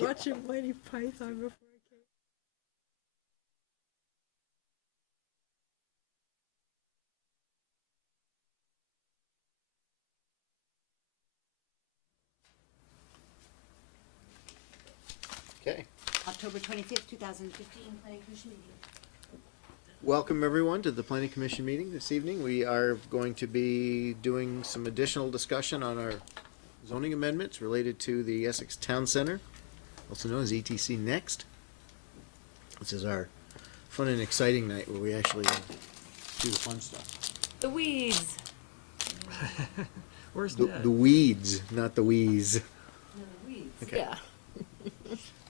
watching Mighty Python before I came. Okay. October 25th, 2015, Planning Commission meeting. Welcome everyone to the Planning Commission meeting this evening. We are going to be doing some additional discussion on our zoning amendments related to the Essex Town Center, also known as ETC Next. This is our fun and exciting night where we actually do the fun stuff. The weeds. Where's The weeds, not the wheeze. No, the weeds. Okay.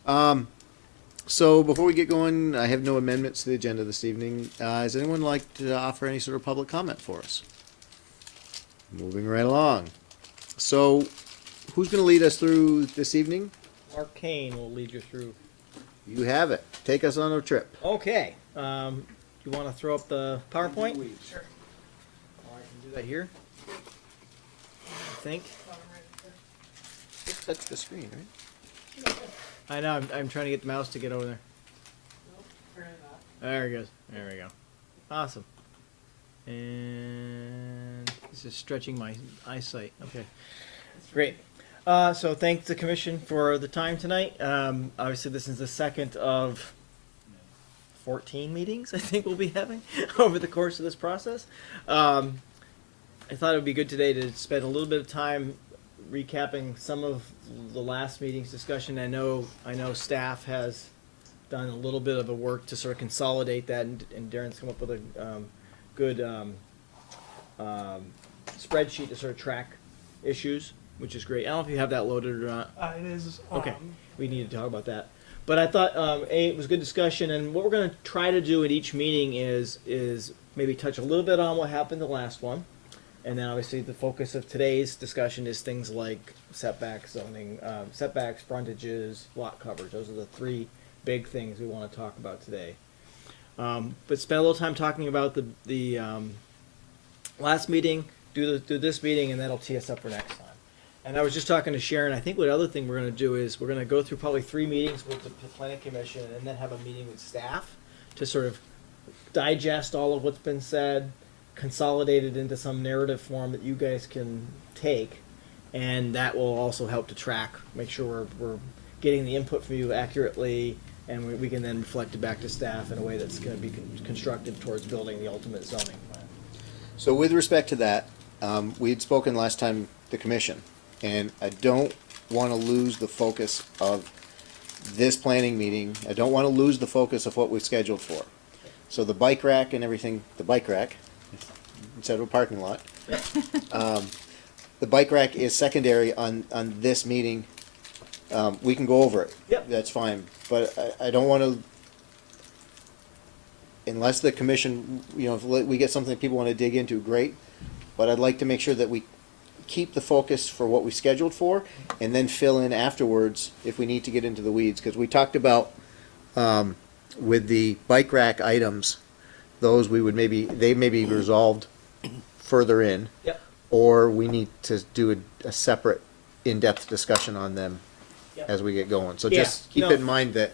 Yeah. So before we get going, I have no amendments to the agenda this evening. Does anyone like to offer any sort of public comment for us? Moving right along. So who's going to lead us through this evening? Mark Kane will lead you through. You have it. Take us on a trip. Okay. You want to throw up the PowerPoint? Sure. I can do that here. I think. Just touch the screen, right? I know. I'm trying to get the mouse to get over there. There he goes. There we go. Awesome. And this is stretching my eyesight. Okay. Great. So thanks the commission for the time tonight. Obviously this is the second of 14 meetings I think we'll be having over the course of this process. I thought it would be good today to spend a little bit of time recapping some of the last meeting's discussion. I know staff has done a little bit of a work to sort of consolidate that, and Darren's come up with a good spreadsheet to sort of track issues, which is great. I don't know if you have that loaded or not. It is. Okay, we need to talk about that. But I thought it was a good discussion, and what we're going to try to do at each meeting is maybe touch a little bit on what happened the last one, and then obviously the focus of today's discussion is things like setbacks, zoning, setbacks, frontages, lot coverage. Those are the three big things we want to talk about today. But spend a little time talking about the last meeting, do this meeting, and that'll tee us up for next time. And I was just talking to Sharon. I think what other thing we're going to do is we're going to go through probably 3 meetings with the Planning Commission, and then have a meeting with staff to sort of digest all of what's been said, consolidate it into some narrative form that you guys can take, and that will also help to track, make sure we're getting the input from you accurately, and we can then reflect it back to staff in a way that's going to be constructive towards building the ultimate zoning plan. So with respect to that, we had spoken last time, the commission, and I don't want to lose the focus of this planning meeting. I don't want to lose the focus of what we've scheduled for. So the bike rack and everything, the bike rack, instead of a parking lot, the bike rack is secondary on this meeting. We can go over it. Yep. That's fine. But I don't want to, unless the commission, if we get something that people want to dig into, great. But I'd like to make sure that we keep the focus for what we scheduled for, and then fill in afterwards if we need to get into the weeds. Because we talked about with the bike rack items, those they may be resolved further in. Yep. Or we need to do a separate in-depth discussion on them as we get going. So just keep it in mind that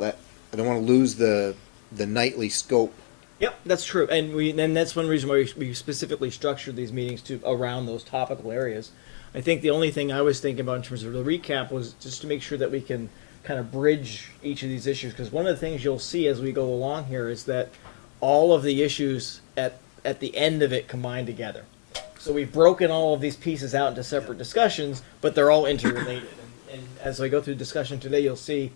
I don't want to lose the nightly scope. Yep, that's true, and that's one reason why we specifically structured these meetings around those topical areas. I think the only thing I was thinking about in terms of the recap was just to make sure that we can kind of bridge each of these issues, because one of the things you'll see as we go along here is that all of the issues at the end of it combine together. So we've broken all of these pieces out into separate discussions, but they're all interrelated. And as I go through the discussion today, you'll see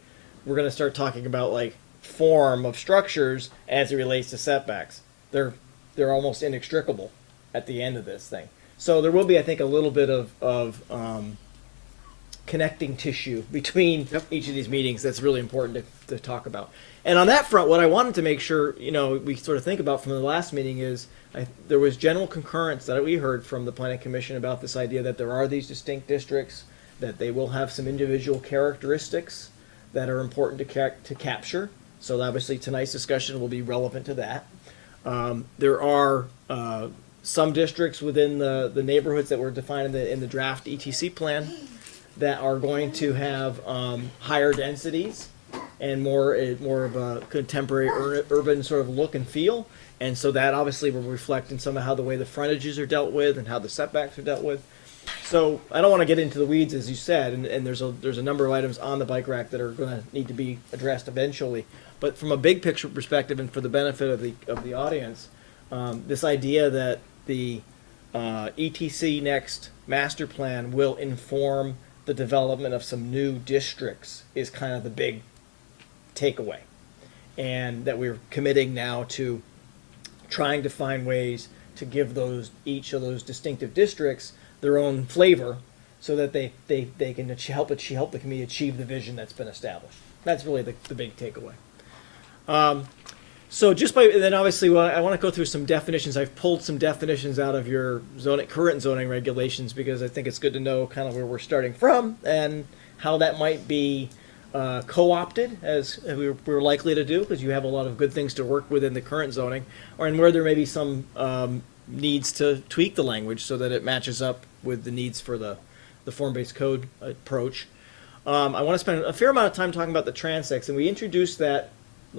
we're going to start talking about like form of structures as it relates to setbacks. They're almost inextricable at the end of this thing. So there will be, I think, a little bit of connecting tissue between each of these meetings that's really important to talk about. And on that front, what I wanted to make sure we sort of think about from the last meeting is there was general concurrence that we heard from the Planning Commission about this idea that there are these distinct districts, that they will have some individual characteristics that are important to capture. So obviously tonight's discussion will be relevant to that. There are some districts within the neighborhoods that were defined in the draft ETC plan that are going to have higher densities and more of a contemporary urban sort of look and feel. And so that obviously will reflect in some of how the way the frontages are dealt with and how the setbacks are dealt with. So I don't want to get into the weeds, as you said, and there's a number of items on the bike rack that are going to need to be addressed eventually. But from a big picture perspective, and for the benefit of the audience, this idea that the ETC next master plan will inform the development of some new districts is kind of the big takeaway, and that we're committing now to trying to find ways to give each of those distinctive districts their own flavor, so that they can help the community achieve the vision that's been established. That's really the big takeaway. So then obviously, I want to go through some definitions. I've pulled some definitions out of your current zoning regulations, because I think it's good to know kind of where we're starting from and how that might be co-opted, as we're likely to do, because you have a lot of good things to work with in the current zoning, and where there may be some needs to tweak the language so that it matches up with the needs for the form-based code approach. I want to spend a fair amount of time talking about the transects, and we introduced that,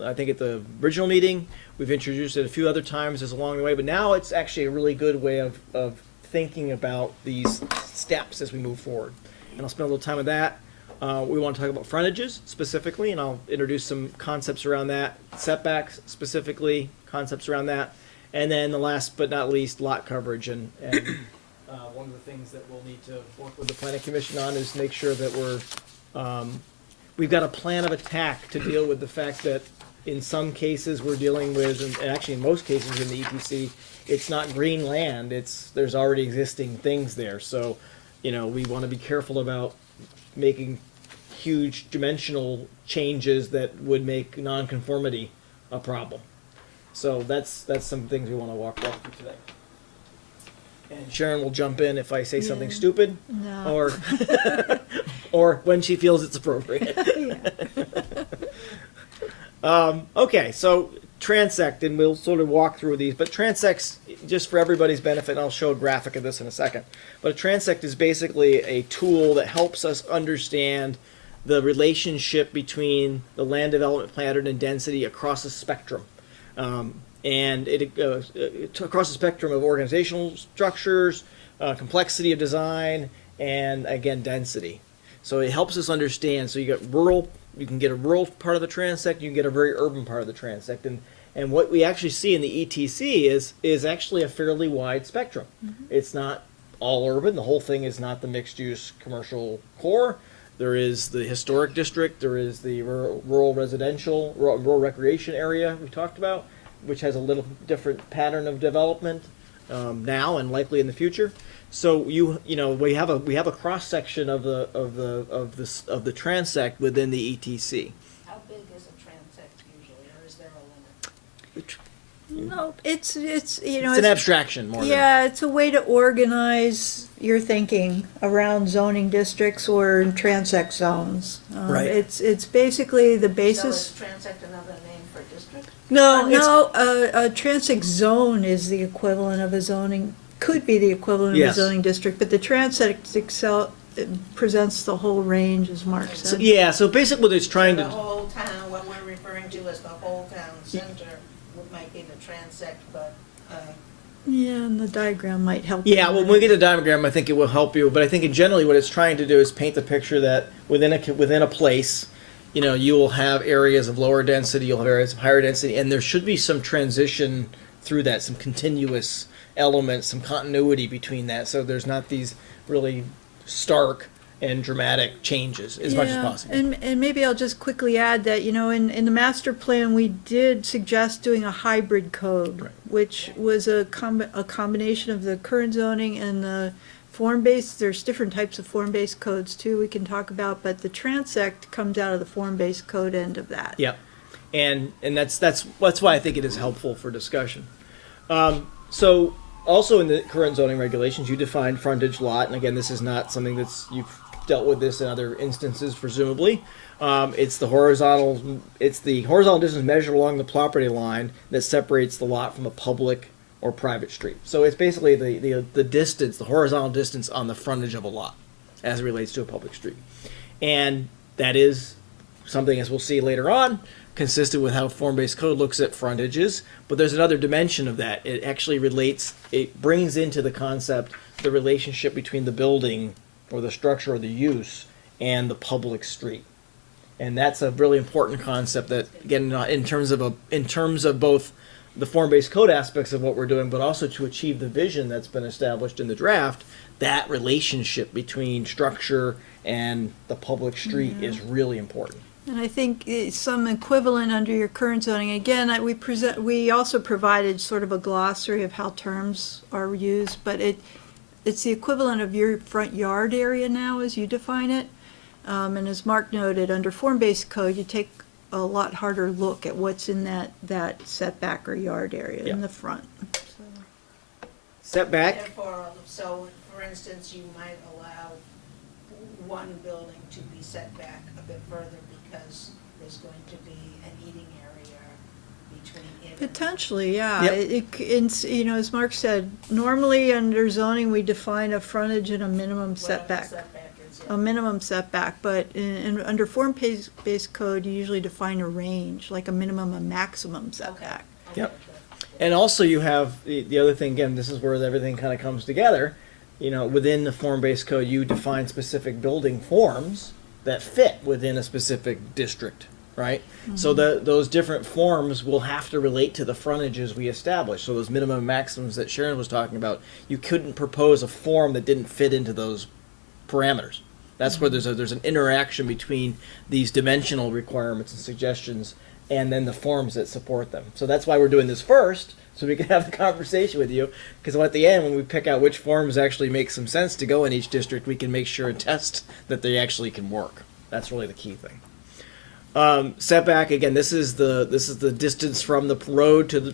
I think, at the original meeting. We've introduced it a few other times as along the way, but now it's actually a really good way of thinking about these steps as we move forward. And I'll spend a little time with that. We want to talk about frontages specifically, and I'll introduce some concepts around that. Setbacks specifically, concepts around that. And then the last but not least, lot coverage. And one of the things that we'll need to work with the Planning Commission on is make sure that we've got a plan of attack to deal with the fact that in some cases we're dealing with, and actually in most cases in the ETC, it's not green land, there's already existing things there. So, we want to be careful about making huge dimensional changes that would make nonconformity a problem. So that's some things we want to walk through today. And Sharon will jump in if I say something stupid, No. or when she feels it's appropriate. Okay, so Transect, and we'll sort of walk through these, but Transects, just for everybody's benefit, and I'll show a graphic of this in a second, but a Transect is basically a tool that helps us understand the relationship between the land development pattern and density across a spectrum. And it across the spectrum of organizational structures, complexity of design, and again, density. So it helps us understand. So you can get a rural part of the transect, you can get a very urban part of the transect, and what we actually see in the ETC is actually a fairly wide spectrum. Mm-hmm. It's not all urban. The whole thing is not the mixed-use commercial core. There is the historic district. There is the rural residential, rural recreation area we talked about, which has a little different pattern of development now and likely in the future. So we have a cross section of the transect within the ETC. How big is a transect usually, or is there a limit? No, it's It's an abstraction more. Yeah, it's a way to organize your thinking around zoning districts or transect zones. Right. It's basically the basis. So is transect another name for district? No, a transect zone is the equivalent of a zoning, could be the equivalent of Yes. a zoning district, but the transect itself presents the whole range, as Mark So, said. yeah. So basically, what it's trying The to whole town, what we're referring to as the whole town center, might be the transect, but, Yeah, and the diagram might help. Yeah, you well, with when we it. get the diagram, I think it will help you. But I think generally what it's trying to do is paint the picture that within a place, you will have areas of lower density, you'll have areas of higher density, and there should be some transition through that, some continuous elements, some continuity between that, so there's not these really stark and dramatic changes as much as possible. And maybe I'll just quickly add that, in the master plan, we did suggest doing a hybrid code, Right. which was a combination of the current zoning and the form-based. There's different types of form-based codes too we can talk about, but the transect comes out of the form-based code end of that. Yep, and that's why I think it is helpful for discussion. So also in the current zoning regulations, you define frontage lot, and again, this is not something you've dealt with this in other instances, presumably. It's the horizontal distance measured along the property line that separates the lot from a public or private street. So it's basically the distance, the horizontal distance on the frontage of a lot. as it relates to a public street. And that is something, as we'll see later on, consistent with how form-based code looks at frontages. But there's another dimension of that. It actually relates, it brings into the concept the relationship between the building or the structure or the use and the public street. And that's a really important concept that, again, in terms of both the form-based code aspects of what we're doing, but also to achieve the vision that's been established in the draft, that relationship between structure and the public street is really important. And I think some equivalent under your current zoning, again, we also provided sort of a glossary of how terms are used, but it's the equivalent of your front yard area now as you define it. And as Mark noted, under form-based code, you take a lot harder look at what's in that setback or yard area in the front. So. Setback. Therefore, so for instance, you might allow one building to be set back a bit further because there's going to be an eating area between it and. Potentially, yeah. Yep. It's, as Mark said, normally under zoning, we define a frontage and a minimum Whatever setback. setback is, yeah. A minimum setback, but under form-based code, you usually define a range, like a minimum and maximum setback. Okay. Yep. And also you have the other thing, again, this is where everything kind of comes together. Within the form-based code, you define specific building forms that fit within a specific district, right? So those different forms will have to relate to the frontages we establish. So those minimum and maximums that Sharon was talking about, you couldn't propose a form that didn't fit into those parameters. That's where there's an interaction between these dimensional requirements and suggestions and then the forms that support them. So that's why we're doing this first, so we can have the conversation with you, because at the end, when we pick out which forms actually make some sense to go in each district, we can make sure and test that they actually can work. That's really the key thing. Setback, again, this is the distance from the road to the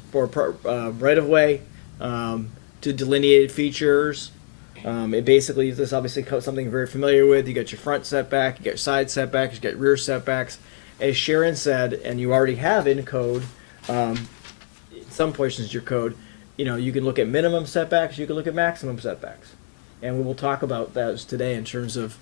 right of way to delineated features. It basically, this obviously something very familiar with. You got your front setback, you got your side setbacks, you got rear setbacks. As Sharon said, and you already have in code, some portions of your code, you can look at minimum setbacks, you can look at maximum setbacks. And we will talk about those today in terms of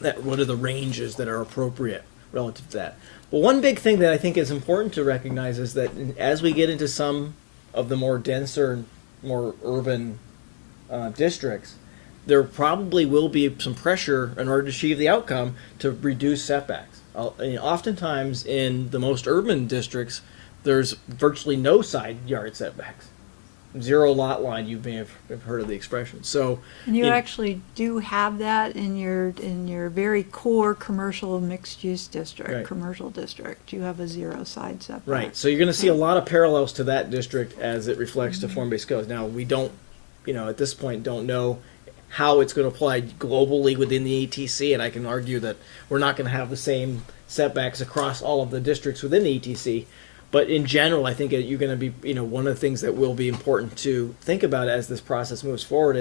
that. What are the ranges that are appropriate relative to that? But one big thing that I think is important to recognize is that as we get into some of the more denser, more urban districts, there probably will be some pressure in order to achieve the outcome to reduce setbacks. Oftentimes in the most urban districts, there's virtually no side yard setbacks. Zero lot line, you may have heard of the expression. So, And you actually do have that in your very core commercial mixed-use district, Right. commercial district. You have a zero side setback. right. So you're going to see a lot of parallels to that district as it reflects to form-based codes. Now, we don't, at this point, don't know how it's going to apply globally within the ETC, and I can argue that we're not going to have the same setbacks across all of the districts within the ETC. But in general, I think you're going to be, one of the things that will be important to think about as this process moves forward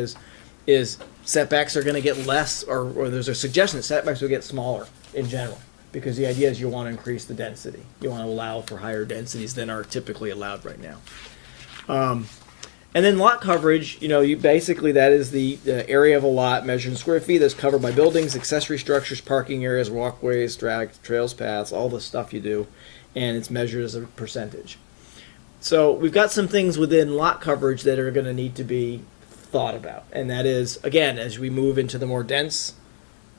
is setbacks are going to get less, or there's a suggestion that setbacks will get smaller in general, because the idea is you want to increase the density. You want to allow for higher densities than are typically allowed right now. And then lot coverage, you basically, that is the area of a lot measured in square feet that's covered by buildings, accessory structures, parking areas, walkways, trails, paths, all the stuff you do, and it's measured as a percentage. So we've got some things within lot coverage that are going to need to be thought about, and that is, again, as we move into the more dense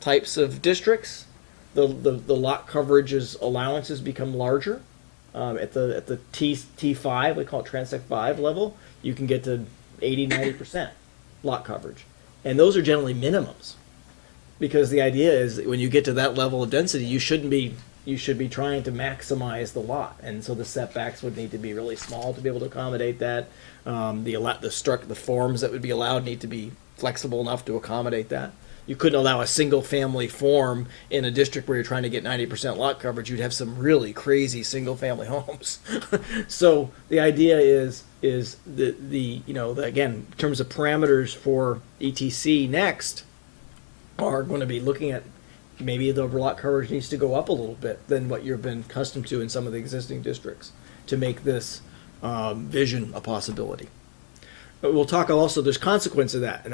types of districts, the lot coverage's allowances become larger. At the T5, we call it Transect 5 level, you can get to 80-90% lot coverage. And those are generally minimums. Because the idea is that when you get to that level of density, you should be trying to maximize the lot. And so the setbacks would need to be really small to be able to accommodate that. The forms that would be allowed need to be flexible enough to accommodate that. You couldn't allow a single family form in a district where you're trying to get 90% lot coverage. You'd have some really crazy single family homes. So the idea is again, in terms of parameters for ETC next are going to be looking at maybe the lot coverage needs to go up a little bit than what you've been accustomed to in some of the existing districts to make this vision a possibility. But we'll talk also, there's consequence of that, and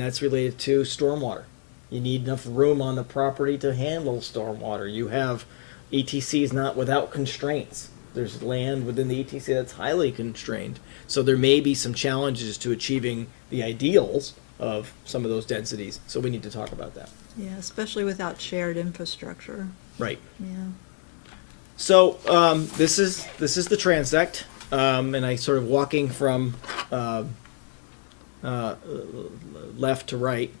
that's related to stormwater. You need enough room on the property to handle stormwater. You have ETCs not without constraints. There's land within the ETC that's highly constrained. So there may be some challenges to achieving the ideals of some of those densities. So we need to talk about that. Yeah, especially without shared infrastructure. Right. Yeah. So this is the transect, and I sort of walking from left to right.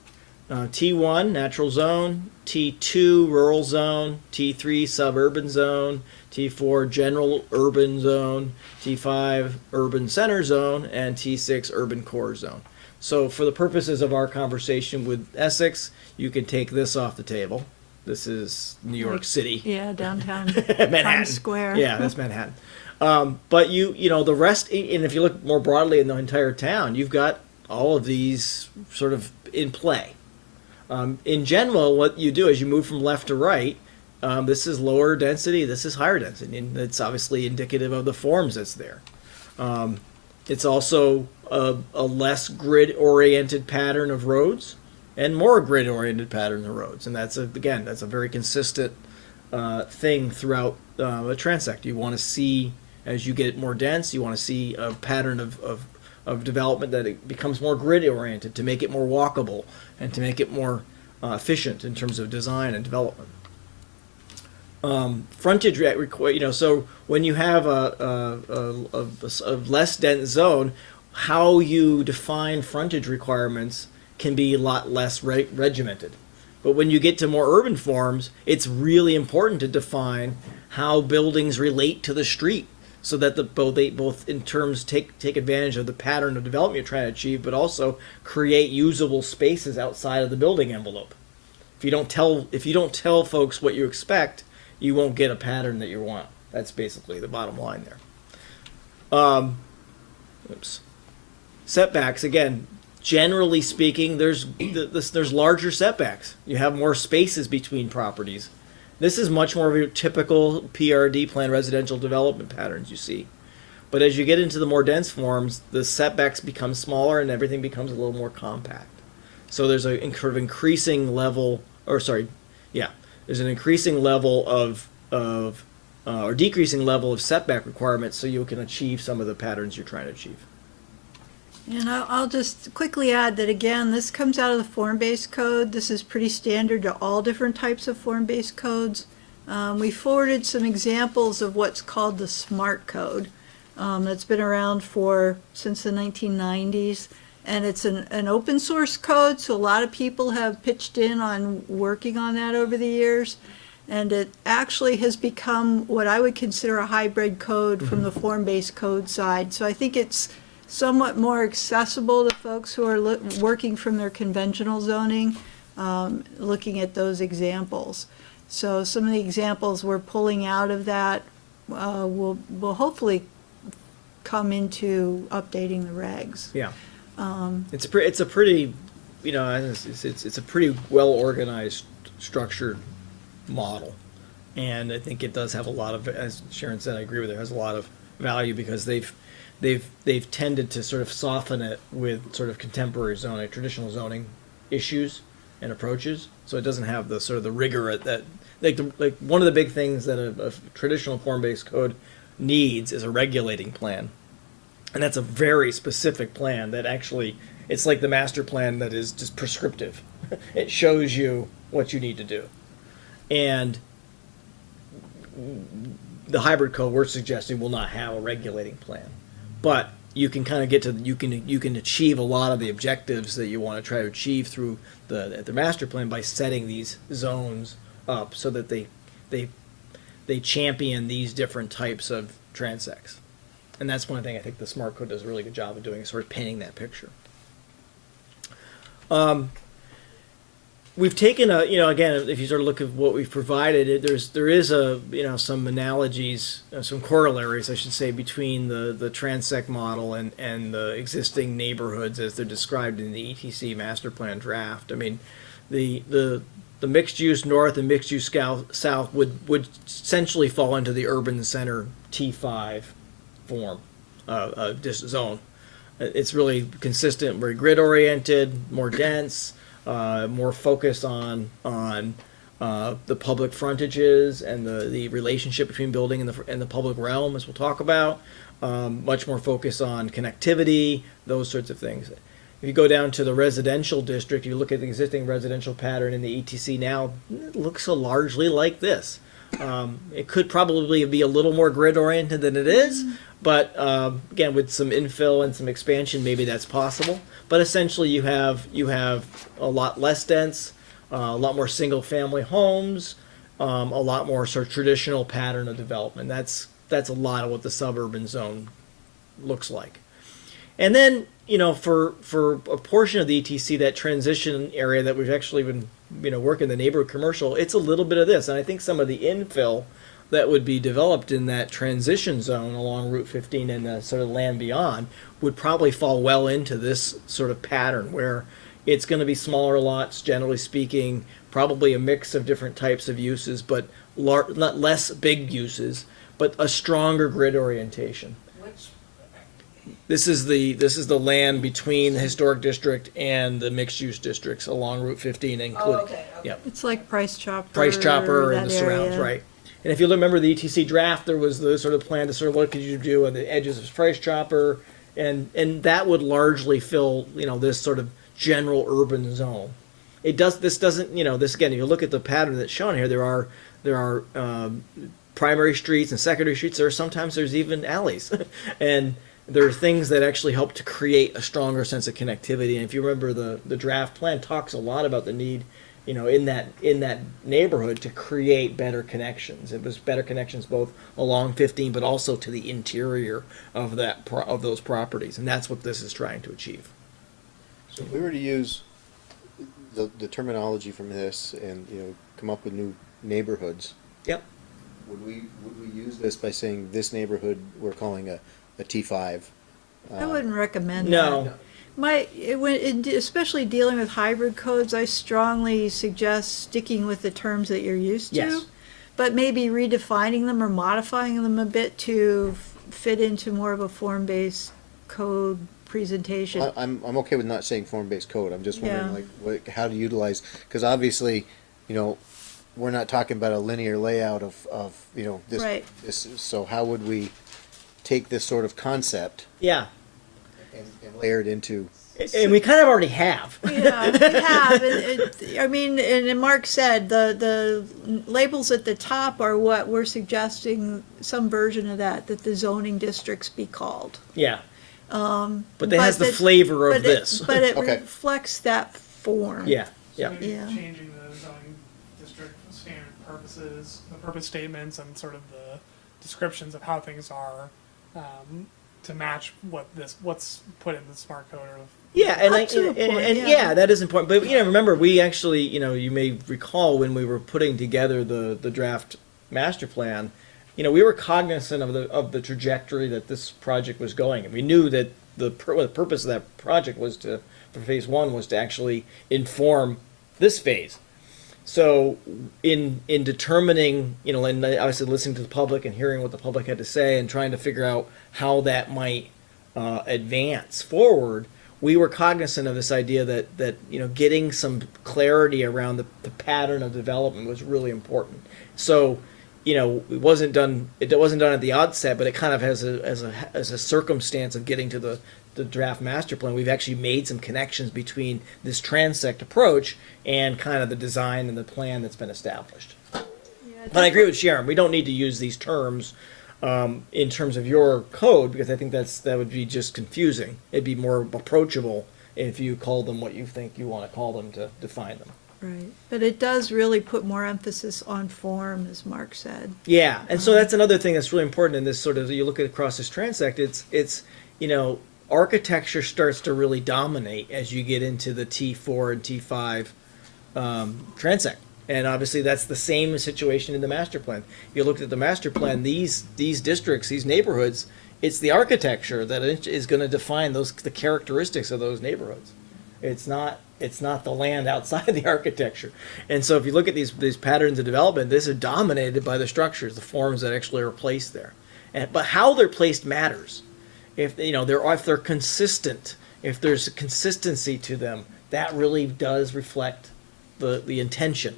T1 natural zone, T2 rural zone, T3 suburban zone, T4 general urban zone, T5 urban center zone, and T6 urban core zone. So for the purposes of our conversation with Essex, you can take this off the table. This is New York City. Yeah, downtown Manhattan. Times Square. Yeah, that's Manhattan. But you know, the rest, and if you look more broadly in the entire town, you've got all of these sort of in play. In general, what you do is you move from left to right. This is lower density, this is higher density, and it's obviously indicative of the forms that's there. It's also a less grid-oriented pattern of roads and more grid-oriented pattern of roads. And that's, that's a very consistent thing throughout a transect. You want to see, as you get more dense, you want to see a pattern of development that it becomes more grid-oriented to make it more walkable and to make it more efficient in terms of design and development. Frontage, so when you have a less dense zone, how you define frontage requirements can be a lot less regimented. But when you get to more urban forms, it's really important to define how buildings relate to the street, so that they both in terms take advantage of the pattern of development you're trying to achieve, but also create usable spaces outside of the building envelope. If you don't tell folks what you expect, you won't get a pattern that you want. That's basically the bottom line there. Setbacks, again, generally speaking, there's larger setbacks. You have more spaces between properties. This is much more of your typical PRD, planned residential development patterns you see. But as you get into the more dense forms, the setbacks become smaller and everything becomes a little more compact. So there's a sort of increasing level, there's an increasing level or decreasing level of setback requirements so you can achieve some of the patterns you're trying to achieve. And I'll just quickly add that, again, this comes out of the form-based code. This is pretty standard to all different types of form-based codes. We forwarded some examples of what's called the SMART code. That's been around since the 1990s. And it's an open source code, so a lot of people have pitched in on working on that over the years. And it actually has become what I would consider a hybrid code from the form-based code side. So I think it's somewhat more accessible to folks who are working from their conventional zoning, looking at those examples. So some of the examples we're pulling out of that will hopefully come into updating the regs. Yeah. It's a pretty well organized, structured model, and I think it does have a lot of, as Sharon said, I agree with her, it has a lot of value because they've tended to sort of soften it with sort of contemporary zoning, traditional zoning issues and approaches. So it doesn't have the sort of the rigor that like one of the big things that a traditional form-based code needs is a regulating plan. And that's a very specific plan that actually, it's like the master plan that is just prescriptive. It shows you what you need to do. And the hybrid code we're suggesting will not have a regulating plan. But you can kind of get to, you can achieve a lot of the objectives that you want to try to achieve through the master plan by setting these zones up so that they champion these different types of transects. And that's one thing I think the Smart Code does a really good job of doing, is sort of painting that picture. We've taken again, if you sort of look at what we've provided, there is some analogies, some corollaries, I should say, between the Transect model and the existing neighborhoods as they're described in the ETC master plan draft. I mean, the mixed use north and mixed use south would essentially fall into the urban center T5 form, this zone. It's really consistent, very grid oriented, more dense. more focus on the public frontages and the relationship between building and the public realm, as we'll talk about. Much more focus on connectivity, those sorts of things. If you go down to the residential district, you look at the existing residential pattern in the ETC now, it looks largely like this. It could probably be a little more grid oriented than it is, but again, with some infill and some expansion, maybe that's possible. But essentially, you have a lot less dense, a lot more single family homes, a lot more sort of traditional pattern of development. That's a lot of what the suburban zone looks like. And then, for a portion of the ETC, that transition area that we've actually been, working the neighborhood commercial, it's a little bit of this. And I think some of the infill that would be developed in that transition zone along Route 15 and the sort of land beyond would probably fall well into this sort of pattern where it's going to be smaller lots, generally speaking, probably a mix of different types of uses, but not less big uses, but a stronger grid orientation. Which, This is the land between the historic district and the mixed-use districts along Route 15, including. okay. Yep. It's like Price Chopper. Price Chopper and that the surrounds, area. right? And if you remember the ETC draft, there was the sort of plan to sort of what could you do on the edges of Price Chopper, and that would largely fill this sort of general urban zone. This doesn't this again. If you look at the pattern that's shown here, there are primary streets and secondary streets. There's even alleys, and there are things that actually help to create a stronger sense of connectivity. And if you remember, the draft plan talks a lot about the need, in that neighborhood to create better connections. It was better connections both along 15, but also to the interior of those properties, and that's what this is trying to achieve. So if we were to use the terminology from this and come up with new neighborhoods, Yep. would we use this by saying this neighborhood we're calling a T5? I wouldn't recommend No. that. Especially dealing with hybrid codes, I strongly suggest sticking with the terms that you're used to. Yes. But maybe redefining them or modifying them a bit to fit into more of a form-based code presentation. I'm okay with not saying form-based code. I'm just wondering Yeah. how to utilize, because obviously, we're not talking about a linear layout of this. Right. So how would we take this sort of concept Yeah. and layer it into? And we kind of already have. Yeah, we have. And Mark said the labels at the top are what we're suggesting, some version of that the zoning districts be called. Yeah. But it has the flavor of this. But it Okay. reflects that form. Yeah. So Yeah. maybe Yeah. changing the zoning district standard purposes, the purpose statements, and sort of the descriptions of how things are to match what's put in the smart code. Yeah, and Up to a point, yeah. yeah. That is important. But remember, we actually, you may recall when we were putting together the draft master plan, we were cognizant of the trajectory that this project was going, and we knew that the purpose of that project was for phase one was to actually inform this phase. So in determining, and obviously listening to the public and hearing what the public had to say and trying to figure out how that might advance forward, we were cognizant of this idea that getting some clarity around the pattern of development was really important. So it wasn't done at the outset, but it kind of as a circumstance of getting to the draft master plan, we've actually made some connections between this transect approach and kind of the design and the plan that's been established. But I agree with Sharon. We don't need to use these terms in terms of your code, because I think that would be just confusing. It'd be more approachable if you call them what you think you want to call them to define them. Right. But it does really put more emphasis on form, as Mark said. Yeah, and so that's another thing that's really important in this sort of, you look at across this transect, it's architecture starts to really dominate as you get into the T4 and T5 transect. And obviously that's the same situation in the master plan. If you looked at the master plan, these districts, these neighborhoods, it's the architecture that is going to define the characteristics of those neighborhoods. It's not the land outside the architecture. And so if you look at these patterns of development, this is dominated by the structures, the forms that actually are placed there. But how they're placed matters. If they're consistent, if there's a consistency to them, that really does reflect the intention.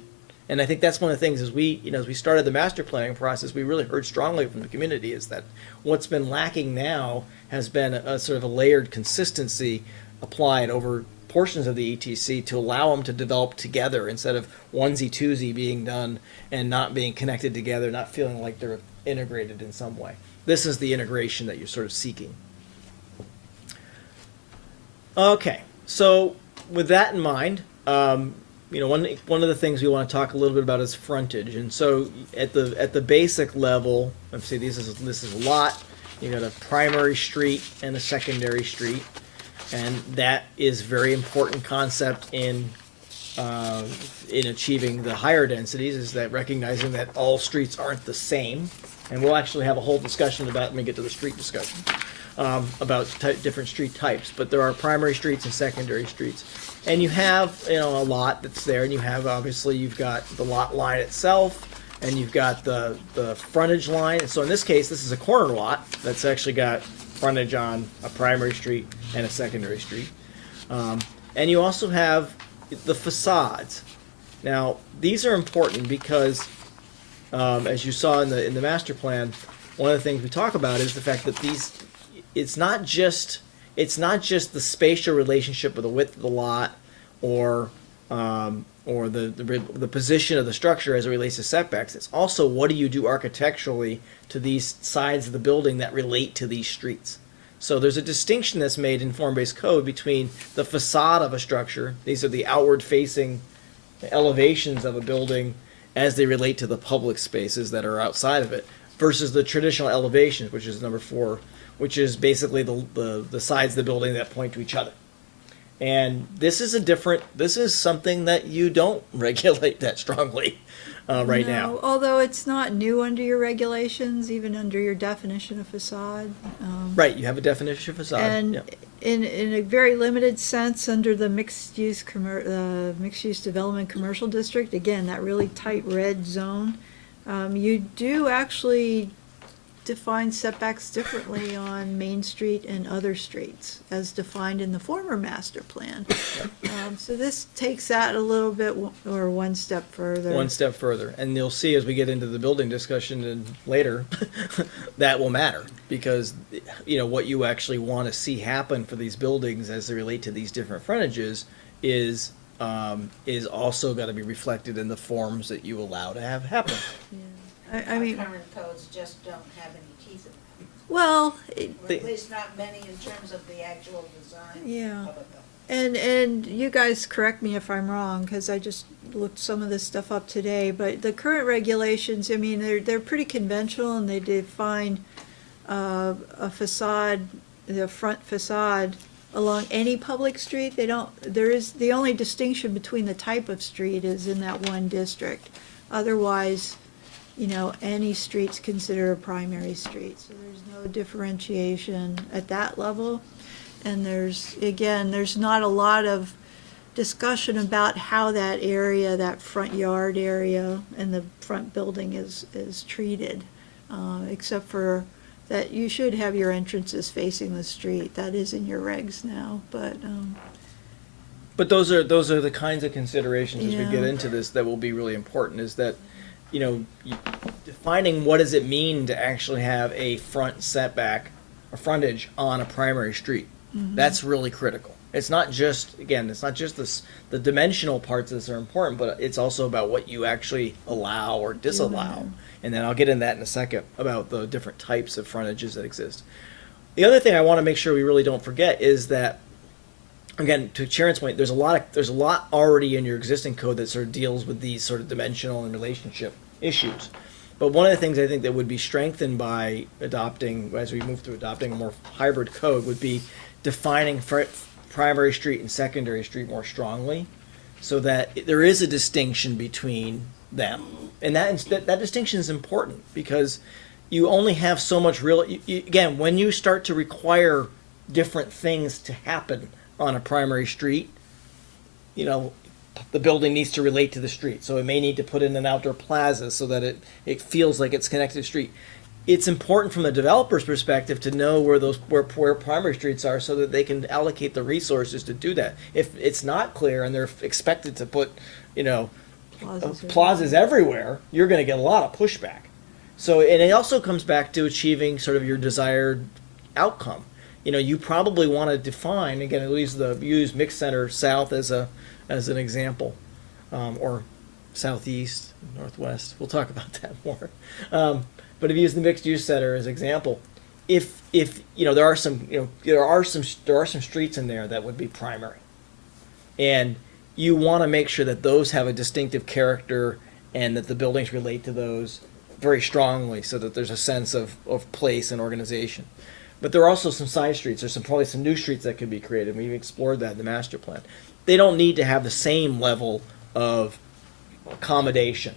And I think that's one of the things as we started the master planning process, we really heard strongly from the community is that what's been lacking now has been a sort of a layered consistency applied over portions of the ETC to allow them to develop together instead of onesie twosie being done and not being connected together, not feeling like they're integrated in some way. This is the integration that you're sort of seeking. Okay, so with that in mind, one of the things we want to talk a little bit about is frontage, and so at the basic level, let's see, this is a lot. You got a primary street and a secondary street, and that is very important concept in achieving the higher densities. Is that recognizing that all streets aren't the same, and we'll actually have a whole discussion about when we get to the street discussion about different street types. But there are primary streets and secondary streets. And you have, a lot that's there, and you have, obviously, you've got the lot line itself, and you've got the frontage line. And so in this case, this is a corner lot that's actually got frontage on a primary street and a secondary street. And you also have the facades. Now, these are important because, as you saw in the master plan, one of the things we talk about is the fact that it's not just the spatial relationship of the width of the lot or the position of the structure as it relates to setbacks. It's also what do you do architecturally to these sides of the building that relate to these streets. So there's a distinction that's made in form-based code between the facade of a structure, these are the outward-facing elevations of a building as they relate to the public spaces that are outside of it, versus the traditional elevations, which is number 4, which is basically the sides of the building that point to each other. And this is something that you don't regulate that strongly right now. No, although it's not new under your regulations, even under your definition of facade. Right, you have a definition of facade. And yeah. in a very limited sense, under the mixed-use development commercial district, again, that really tight red zone, you do actually define setbacks differently on Main Street and other streets, as defined in the former master plan. So this takes that a little bit, or one step further. One step further, and you'll see as we get into the building discussion and later, that will matter because what you actually want to see happen for these buildings as they relate to these different frontages is also got to be reflected in the forms that you allow to have happen. Yeah. I mean, Our current codes just don't have any teeth in them, well, or at least not many in terms of the actual design Yeah. of a building. and you guys correct me if I'm wrong, because I just looked some of this stuff up today, but the current regulations, I mean, they're pretty conventional, and they define a facade, the front facade, along any public street. The only distinction between the type of street is in that one district. Otherwise, any street's considered a primary street, so there's no differentiation at that level. And there's not a lot of discussion about how that area, that front yard area and the front building is treated, except for that you should have your entrances facing the street. That is in your regs now, but those are the kinds of considerations as we Yeah. get into this that will be really important. Is that defining what does it mean to actually have a front setback or frontage on a primary street. Mm-hmm. That's really critical. It's not just the dimensional parts that are important, but it's also about what you actually allow or disallow. And then I'll get into that in a second about the different types of frontages that exist. The other thing I want to make sure we really don't forget is that, again, to Sharon's point, there's a lot already in your existing code that sort of deals with these sort of dimensional and relationship issues. But one of the things I think that would be strengthened by adopting, as we move through adopting a more hybrid code, would be defining primary street and secondary street more strongly, so that there is a distinction between them. And that distinction is important because you only have so much again, when you start to require different things to happen on a primary street, the building needs to relate to the street. So it may need to put in an outdoor plaza so that it feels like it's connected to the street. it's important from the developer's perspective to know where primary streets are so that they can allocate the resources to do that. If it's not clear and they're expected to put, plazas everywhere, you're going to get a lot of pushback. So, and it also comes back to achieving sort of your desired outcome. You probably want to define, again, use mixed center south as an example, or southeast, northwest. We'll talk about that more. But if you use the mixed use center as example, if there are some streets in there that would be primary, and you want to make sure that those have a distinctive character and that the buildings relate to those very strongly, so that there's a sense of place and organization. But there are also some side streets. There's probably some new streets that could be created. We've explored that in the master plan. They don't need to have the same level of accommodation.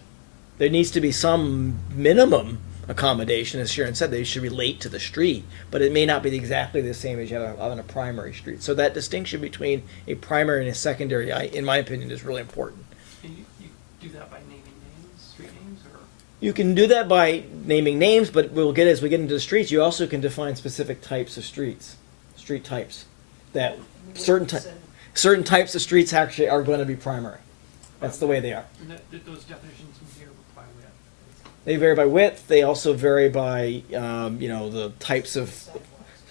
There needs to be some minimum accommodation, as Sharon said. They should relate to the street, but it may not be exactly the same as you have on a primary street. So that distinction between a primary and a secondary, in my opinion, is really important. Can you do that by naming names, street names, or? You can do that by naming names, but as we get into the streets, you also can define specific types of streets, street types, that certain types of streets actually are going to be primary. That's the way they are. And those definitions vary by width. They vary by width. They also vary by the types of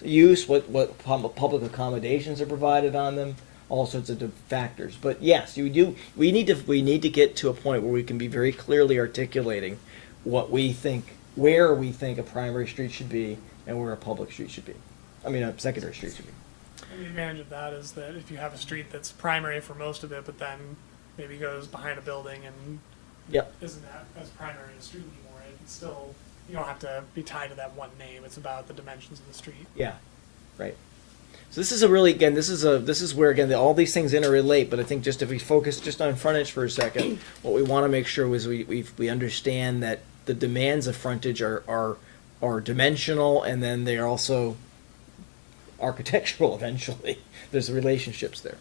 use, what public accommodations are provided on them, all sorts of factors. But yes, we need to get to a point where we can be very clearly articulating where we think a primary street should be and where a public street should be. A secondary street should be. And the advantage of that is that if you have a street that's primary for most of it, but then maybe goes behind a building and Yep. isn't that as primary a street anymore, it's still, you don't have to be tied to that one name. It's about the dimensions of the street. Yeah, right. So this is where all these things interrelate. But I think just if we focus just on frontage for a second, what we want to make sure is we understand that the demands of frontage are dimensional, and then they are also architectural. Eventually, there's relationships there.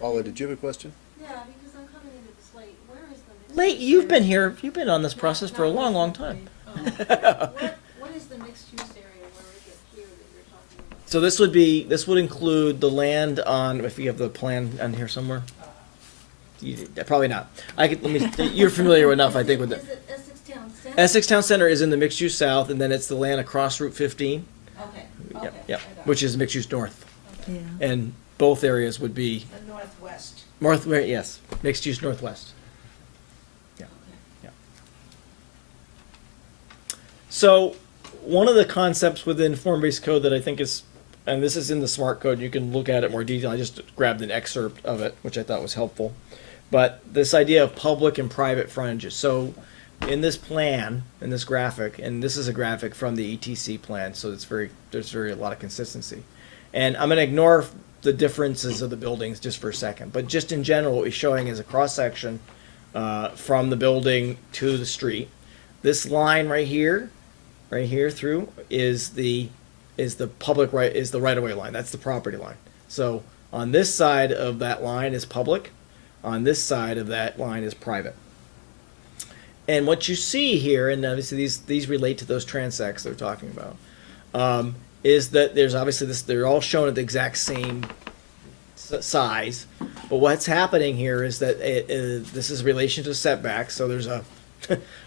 Paula, did you have a question? Yeah, because I'm coming into this late. Where is the mixed Late, use you've area? been here. You've been on this process for a Not long time. recently. Oh. What is the mixed use area? Where is it here that you're talking about? So this would include the land on, if you have the plan on here somewhere. Probably not. You're familiar enough, I think, with it. Is it Essex Town Center? Essex Town Center is in the mixed use south, and then it's the land across Route 15. Okay, Yep, okay. yep, I got which it. is mixed use north, Okay. Yeah. and both areas would be The northwest. yes, mixed use northwest. Yeah, Okay. yeah. So one of the concepts within form-based code that I think is, and this is in the smart code, you can look at it more detail. I just grabbed an excerpt of it, which I thought was helpful. But this idea of public and private frontages. So in this plan, in this graphic, and this is a graphic from the ETC plan, so there's a lot of consistency. And I'm going to ignore the differences of the buildings just for a second. But just in general, what we're showing is a cross-section from the building to the street. This line right here through is the public right, is the right-of-way line. That's the property line. So on this side of that line is public. On this side of that line is private. And what you see here, and obviously these relate to those transects they're talking about, is that there's obviously they're all shown at the exact same size. But what's happening here is that this is relation to setbacks. So there's a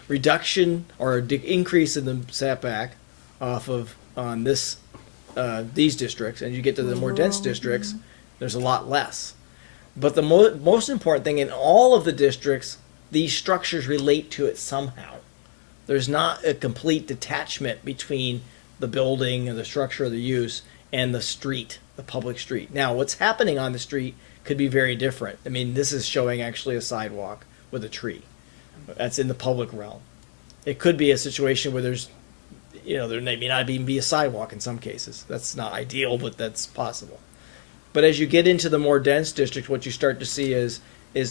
reduction or increase in the setback on these districts, and you get to the more dense districts, there's a lot less. But the most important thing, in all of the districts, these structures relate to it somehow. There's not a complete detachment between the building and the structure of the use and the street, the public street. Now, what's happening on the street could be very different. This is showing actually a sidewalk with a tree. That's in the public realm. It could be a situation where there may not even be a sidewalk in some cases. That's not ideal, but that's possible. But as you get into the more dense districts, what you start to see is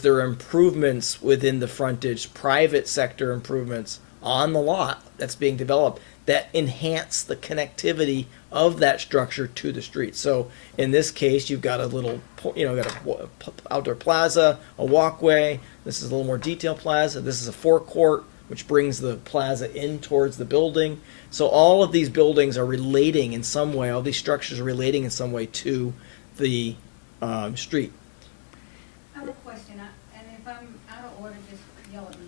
there are improvements within the frontage, private sector improvements on the lot that's being developed that enhance the connectivity of that structure to the street. So in this case, you've got outdoor plaza, a walkway. This is a little more detailed plaza. This is a forecourt which brings the plaza in towards the building. So all of these buildings are relating in some way, all these structures are relating in some way to the street. I have a question, and if I'm out of order, just yell at me.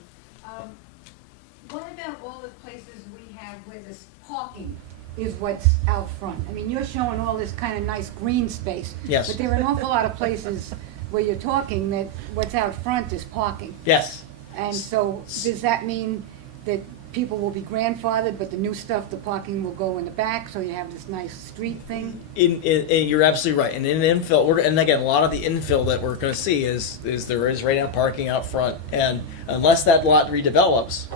What about all the places we have where this parking is what's out front? I mean, you're showing all this kind of nice green space. Yes. But there are an awful lot of places where you're talking that what's out front is parking. Yes. And so, does that mean that people will be grandfathered, but the new stuff, the parking will go in the back, so you have this nice street thing? You're absolutely right. And in infill, and again, a lot of the infill that we're going to see is there is right now parking out front, and unless that lot redevelops,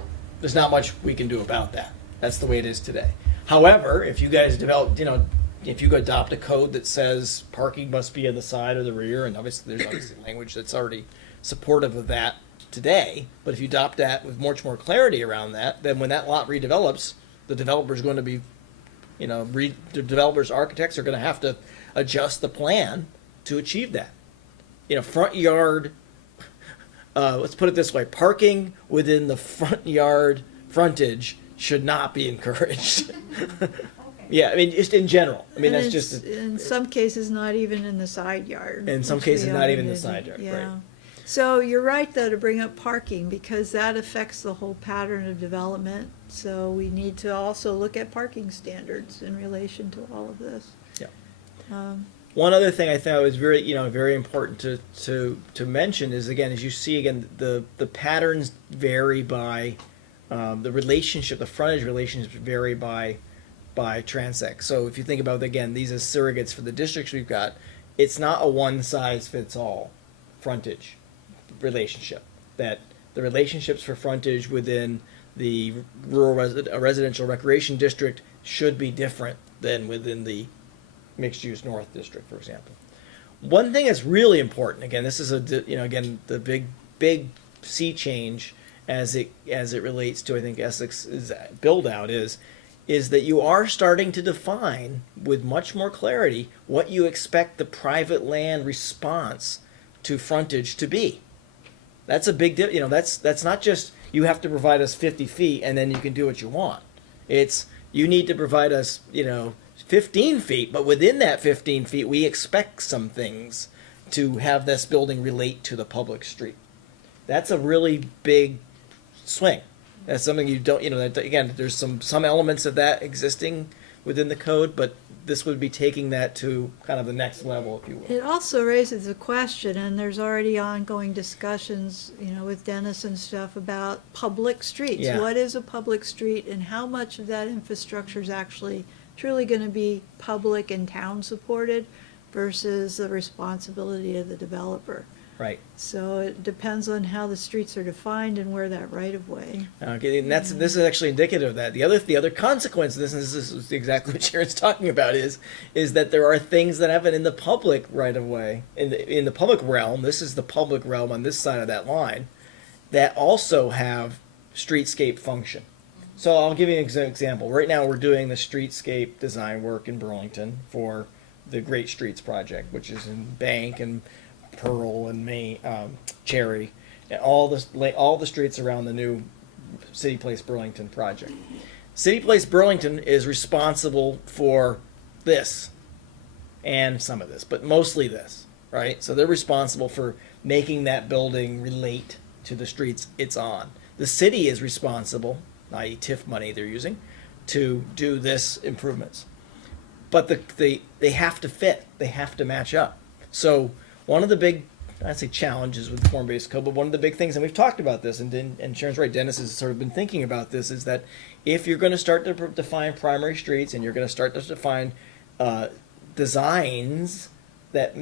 there's not much we can do about that. That's the way it is today. However, if you guys develop, if you adopt a code that says parking must be on the side or the rear, and obviously there's obviously language that's already supportive of that today, but if you adopt that with much more clarity around that, then when that lot redevelops, the developer's going to be, the developers, architects are going to have to adjust the plan to achieve that. Front yard, let's put it this way, parking within the front yard frontage should not be encouraged. Yeah, I mean, just in general. I mean, And that's just, in some cases, not even in the side yard. in some which we cases, not even in the audited, side yard, yeah. right. So you're right, though, to bring up parking, because that affects the whole pattern of development. So we need to also look at parking standards in relation to all of this. Yeah. Um, One other thing I thought was very, very important to mention is, again, as you see, again, the patterns vary by the relationship, the frontage relationships vary by Transect. So if you think about, again, these as surrogates for the districts we've got, it's not a one-size-fits-all frontage relationship. That the relationships for frontage within the rural residential recreation district should be different than within the mixed-use north district, for example. One thing that's really important, again, this is again, the big sea change as it relates to, I think, Essex's build out is that you are starting to define with much more clarity what you expect the private land response to frontage to be. That's a big deal. That's not just you have to provide us 50 feet and then you can do what you want. It's you need to provide us 15 feet, but within that 15 feet we expect some things to have this building relate to the public street. That's a really big swing. That's something you don't, that, again, there's some elements of that existing within the code, but this would be taking that to kind of the next level, if you will. It also raises a question, and there's already ongoing discussions, with Dennis and stuff about public streets. Yeah. What is a public street, and how much of that infrastructure is actually truly going to be public and town supported versus the responsibility of the developer? Right. So it depends on how the streets are defined and where that right of way. Okay, and this is actually indicative of that. The other consequence of this, and this is exactly what Sharon's talking about, is that there are things that happen in the public right of way, in the public realm. This is the public realm on this side of that line, that also have streetscape function. So I'll give you an example. Right now we're doing the streetscape design work in Burlington for the Great Streets project, which is in Bank and Pearl and Cherry, and all the streets around the new City Place Burlington project. City Place Burlington is responsible for this and some of this, but mostly this, right? So they're responsible for making that building relate to the streets it's on. The city is responsible, i.e. TIF money they're using, to do this improvements. But they have to fit, they have to match up. So one of the big, I'd say, challenges with form-based code, but one of the big things, and we've talked about this, and Sharon's right, Dennis has sort of been thinking about this, is that if you're going to start to define primary streets and you're going to start to define designs that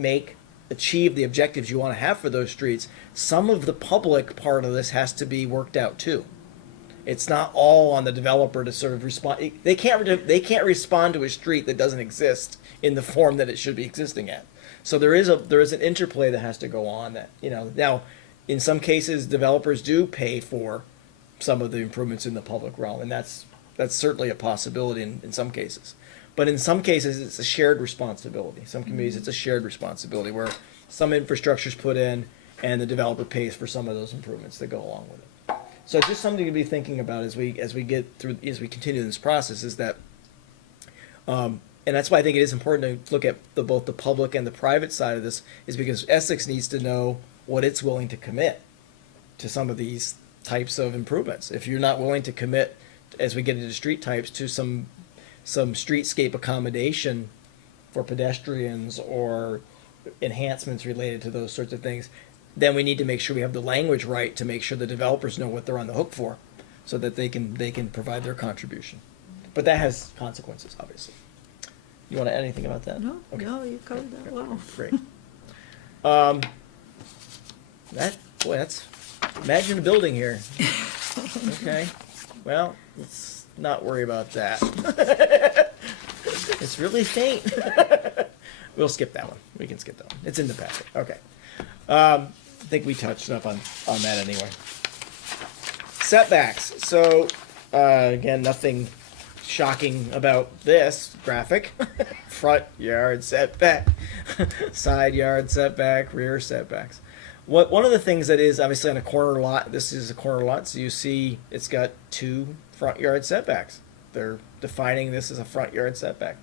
achieve the objectives you want to have for those streets, some of the public part of this has to be worked out too. It's not all on the developer to sort of respond. They can't respond to a street that doesn't exist in the form that it should be existing at. So there is an interplay that has to go on. That now, in some cases, developers do pay for some of the improvements in the public realm, and that's certainly a possibility in some cases. But in some cases, it's a shared responsibility. Some communities, it's a shared responsibility where some infrastructure is put in, and the developer pays for some of those improvements that go along with it. So it's just something to be thinking about as we continue this process is that, and that's why I think it is important to look at both the public and the private side of this, is because Essex needs to know what it's willing to commit to some of these types of improvements. If you're not willing to commit, as we get into street types, to some streetscape accommodation for pedestrians or enhancements related to those sorts of things, then we need to make sure we have the language right to make sure the developers know what they're on the hook for, so that they can provide their contribution. But that has consequences, obviously. You want to add anything about that? No, Okay. no, you covered that well. Great. That's imagine a building here. Okay. Well, let's not worry about that. It's really faint. We'll skip that one. We can skip that one. It's in the packet. Okay. I think we touched up on that anyway. Setbacks. So, again, nothing shocking about this graphic. Front yard setback, side yard setback, rear setbacks. One of the things that is obviously on a corner lot, this is a corner lot, so you see it's got 2 front yard setbacks. They're defining this as a front yard setback.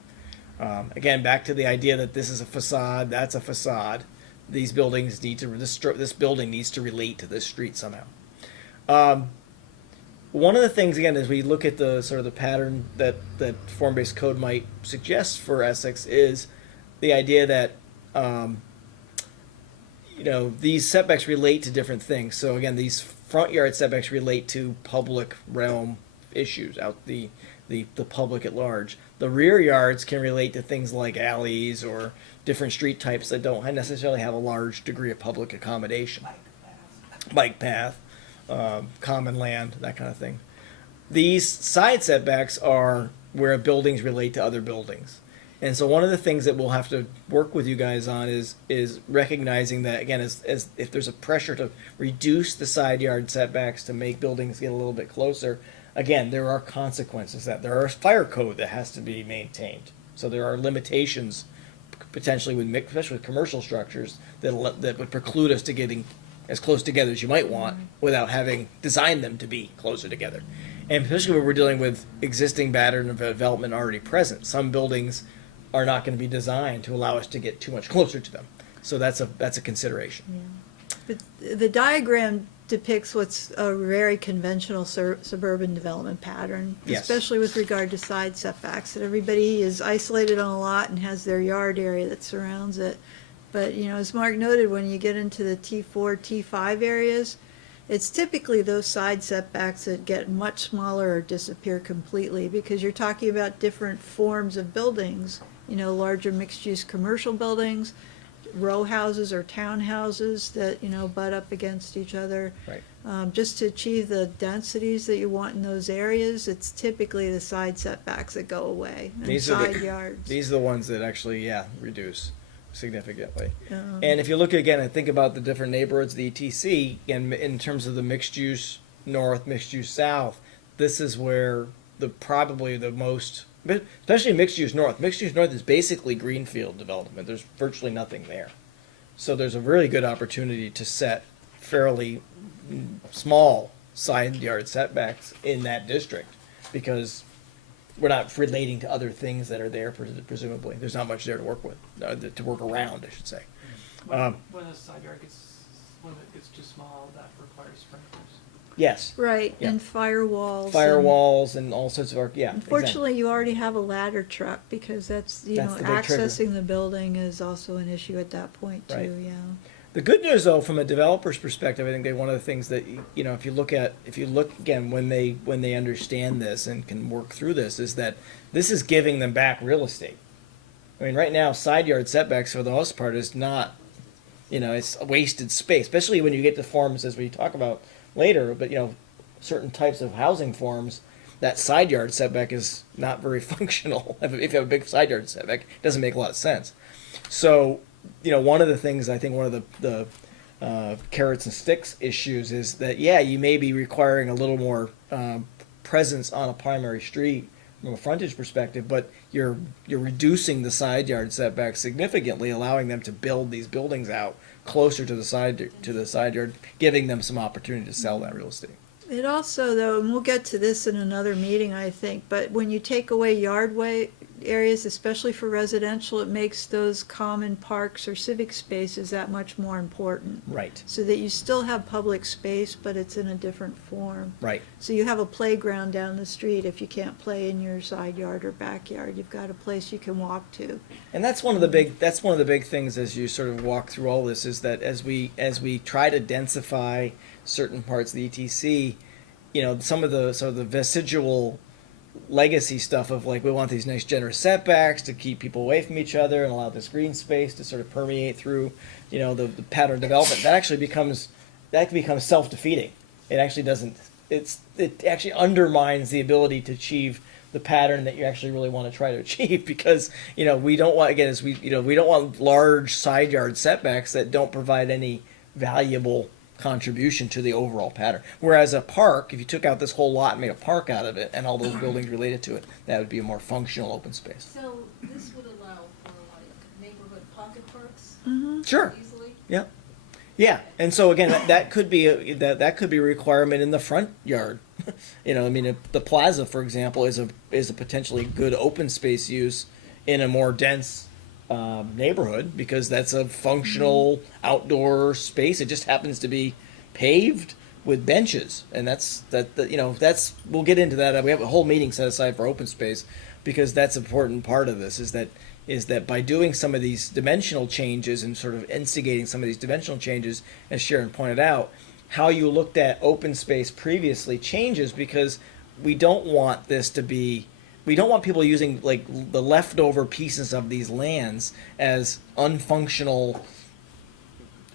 Again, back to the idea that this is a facade, that's a facade. These buildings need to, this building needs to relate to this street somehow. One of the things, again, as we look at the sort of the pattern that form-based code might suggest for Essex is the idea that these setbacks relate to different things. So again, these front yard setbacks relate to public realm issues, out the public at large. The rear yards can relate to things like alleys or different street types that don't necessarily have a large degree of public accommodation. Bike path, common land, that kind of thing. These side setbacks are where buildings relate to other buildings. And so one of the things that we'll have to work with you guys on is recognizing that, again, as if there's a pressure to reduce the side yard setbacks to make buildings get a little bit closer, again, there are consequences. That there are fire code that has to be maintained. So there are limitations potentially especially with commercial structures that would preclude us to getting as close together as you might want without having designed them to be closer together. And especially when we're dealing with existing pattern of development already present. Some buildings are not going to be designed to allow us to get too much closer to them. So that's a consideration. But the diagram depicts what's a very conventional suburban development pattern, Yes. especially with regard to side setbacks, that everybody is isolated on a lot and has their yard area that surrounds it. But, as Mark noted, when you get into the T4, T5 areas, it's typically those side setbacks that get much smaller or disappear completely, because you're talking about different forms of buildings, larger mixed-use commercial buildings, row houses or townhouses that, butt up against each other. Right. Just to achieve the densities that you want in those areas, it's typically the side setbacks that go away, and side yards. These are the ones that actually, reduce significantly. And if you look again and think about the different neighborhoods, the ETC, and in terms of the mixed use north, mixed use south, this is where probably the most, especially mixed use north. Mixed use north is basically greenfield development. There's virtually nothing there. So there's a really good opportunity to set fairly small side yard setbacks in that district, because we're not relating to other things that are there, presumably. There's not much there to work with, to work around, I should say. When a side yard when it gets too small, that requires sprinklers. Yes. Right, Yeah. and firewalls. Firewalls and all sorts of, Unfortunately, you already have a ladder truck, because that's the big trigger. Accessing the building is also an issue at that point too, Right. yeah. The good news, though, from a developer's perspective, I think one of the things that if you look again when they understand this and can work through this, is that this is giving them back real estate. I mean, right now, side yard setbacks for the most part is not, it's a wasted space, especially when you get to forms as we talk about later. But certain types of housing forms, that side yard setback is not very functional. If you have a big side yard setback, it doesn't make a lot of sense. So, one of the things, I think one of the carrots and sticks issues is that, you may be requiring a little more presence on a primary street from a frontage perspective, but you're reducing the side yard setback significantly, allowing them to build these buildings out closer to the side yard, giving them some opportunity to sell that real estate. It also, though, and we'll get to this in another meeting, I think, but when you take away yardway areas, especially for residential, it makes those common parks or civic spaces that much more important. Right. So that you still have public space, but it's in a different form. Right. So you have a playground down the street. If you can't play in your side yard or backyard, you've got a place you can walk to. And that's one of the big things as you sort of walk through all this, is that as we try to densify certain parts of the ETC, you know, some of the sort of the vestigial legacy stuff of like, we want these nice generous setbacks to keep people away from each other and allow this green space to sort of permeate through, you know, the pattern development, that actually becomes self-defeating. It actually doesn't, it actually undermines the ability to achieve the pattern that you actually really want to try to achieve, because, you know, we don't want, again, we don't want large side yard setbacks that don't provide any valuable contribution to the overall pattern. Whereas a park, if you took out this whole lot and made a park out of it and all those buildings related to it, that would be a more functional open space. So this would allow for like neighborhood pocket parks Sure. easily? Yeah. Yeah. And so again, that could be that could be a requirement in the front yard. You know, I mean, the plaza, for example, is a potentially good open space use in a more dense neighborhood, because that's a functional outdoor space. It just happens to be paved with benches, and that's we'll get into that. We have a whole meeting set aside for open space, because that's an important part of this, is that by doing some of these dimensional changes and sort of instigating some of these dimensional changes, as Sharon pointed out, how you looked at open space previously changes, because we don't want people using like the leftover pieces of these lands as unfunctional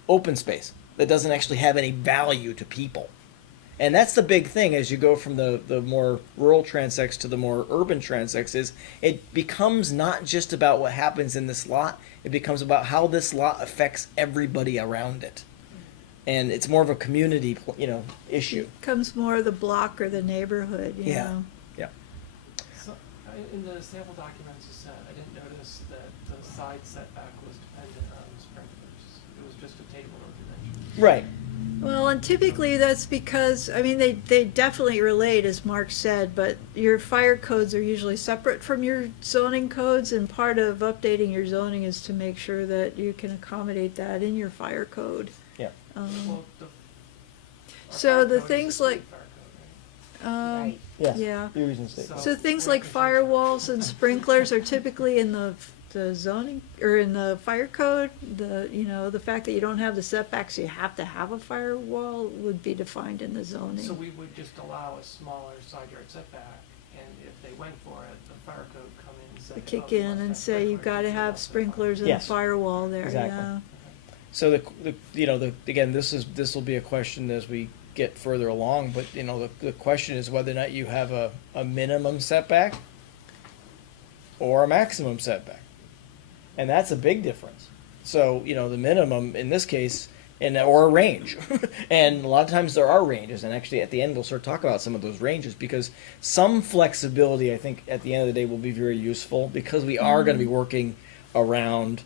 open space that doesn't actually have any value to people. And that's the big thing as you go from the more rural transects to the more urban transects, is it becomes not just about what happens in this lot, it becomes about how this lot affects everybody around it. And it's more of a community, issue. Becomes more the block or the neighborhood, you Yeah. know. So, in the sample documents you sent, I didn't notice that the side setback was dependent on sprinklers. It was just a table of dimensions. Right. Well, and typically that's because, I mean, they definitely relate, as Mark said, but your fire codes are usually separate from your zoning codes, and part of updating your zoning is to make sure that you can accommodate that in your fire code. Yeah. Well, our So fire the code is things a like, fire code, right? Right. Yes. yeah. Your reason statement. So things like firewalls and sprinklers are typically in the zoning, or in the fire code. The fact that you don't have the setbacks, you have to have a firewall, would be defined in the zoning. So we would just allow a smaller side yard setback, and if they went for it, the fire code come in and say, Kick oh, you in must and have say you've sprinklers, gotta you have must sprinklers and a Yes. firewall there, Exactly. yeah. So again, this will be a question as we get further along, but the question is whether or not you have a minimum setback or a maximum setback. And that's a big difference. So, the minimum in this case, or a range. And a lot of times there are ranges, and actually at the end we'll sort of talk about some of those ranges, because some flexibility, I think, at the end of the day will be very useful, because we are going to be working around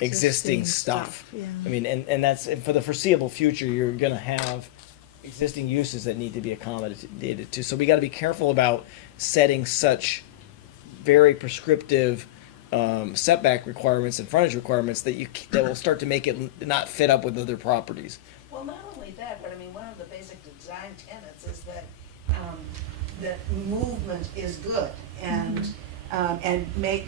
existing stuff. Yeah. I mean, and that's, for the foreseeable future, you're going to have existing uses that need to be accommodated to. So we got to be careful about setting such very prescriptive setback requirements and frontage requirements that will start to make it not fit up with other properties. Well, not only that, but I mean, one of the basic design tenets is that, that movement is good and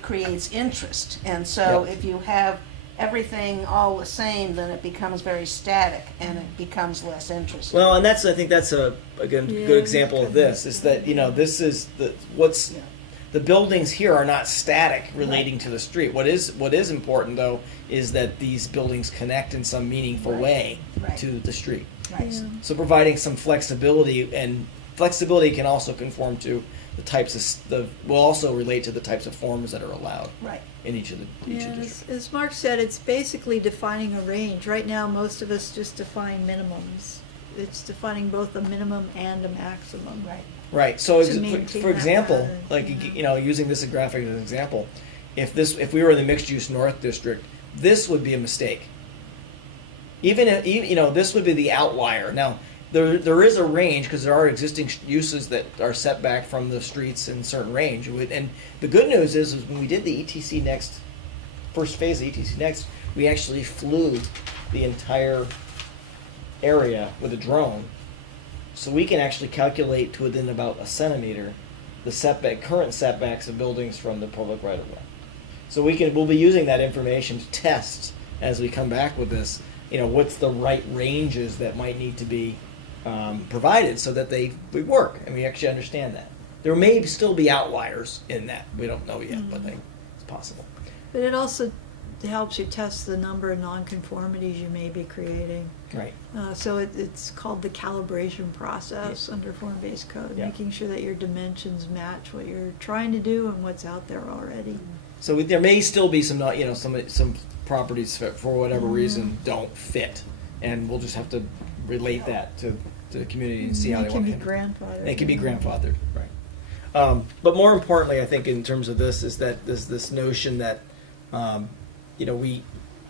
creates interest. And so Yep. if you have everything all the same, then it becomes very static and it becomes less interesting. Well, and I think that's a good Yeah, example of this, is that, this is the buildings here are not static relating to the street. What is important, though, is that these buildings connect in some meaningful Right. way Right. to the street. Right. Yeah. So providing some flexibility, and flexibility can also conform to the types will also relate to the types of forms that are allowed Right. in each of the Yeah, districts. as Mark said, it's basically defining a range. Right now, most of us just define minimums. It's defining both a minimum and a maximum. Right. Right. So, To maintain for that example, balance, like yeah. using this graphic as an example, if we were in the mixed use North District, this would be a mistake. Even if, this would be the outlier. Now, there is a range because there are existing uses that are set back from the streets in certain range. And the good news is when we did the ETC Next, first phase of ETC Next, we actually flew the entire area with a drone. So we can actually calculate to within about a centimeter the current setbacks of buildings from the public right of way. So we'll be using that information to test as we come back with this, what's the right ranges that might need to be provided so that they work and we actually understand that. There may still be outliers in that. We don't know yet, but it's possible. But it also helps you test the number of nonconformities you may be creating. Right. So it's called the calibration process under form-based code, Yeah. making sure that your dimensions match what you're trying to do and what's out there already. So there may still be some not, some properties for whatever reason don't fit, and we'll just have to relate that to the community and see how they want to It handle can it. be grandfathered. They can be grandfathered, right? But more importantly, I think in terms of this is that there's this notion that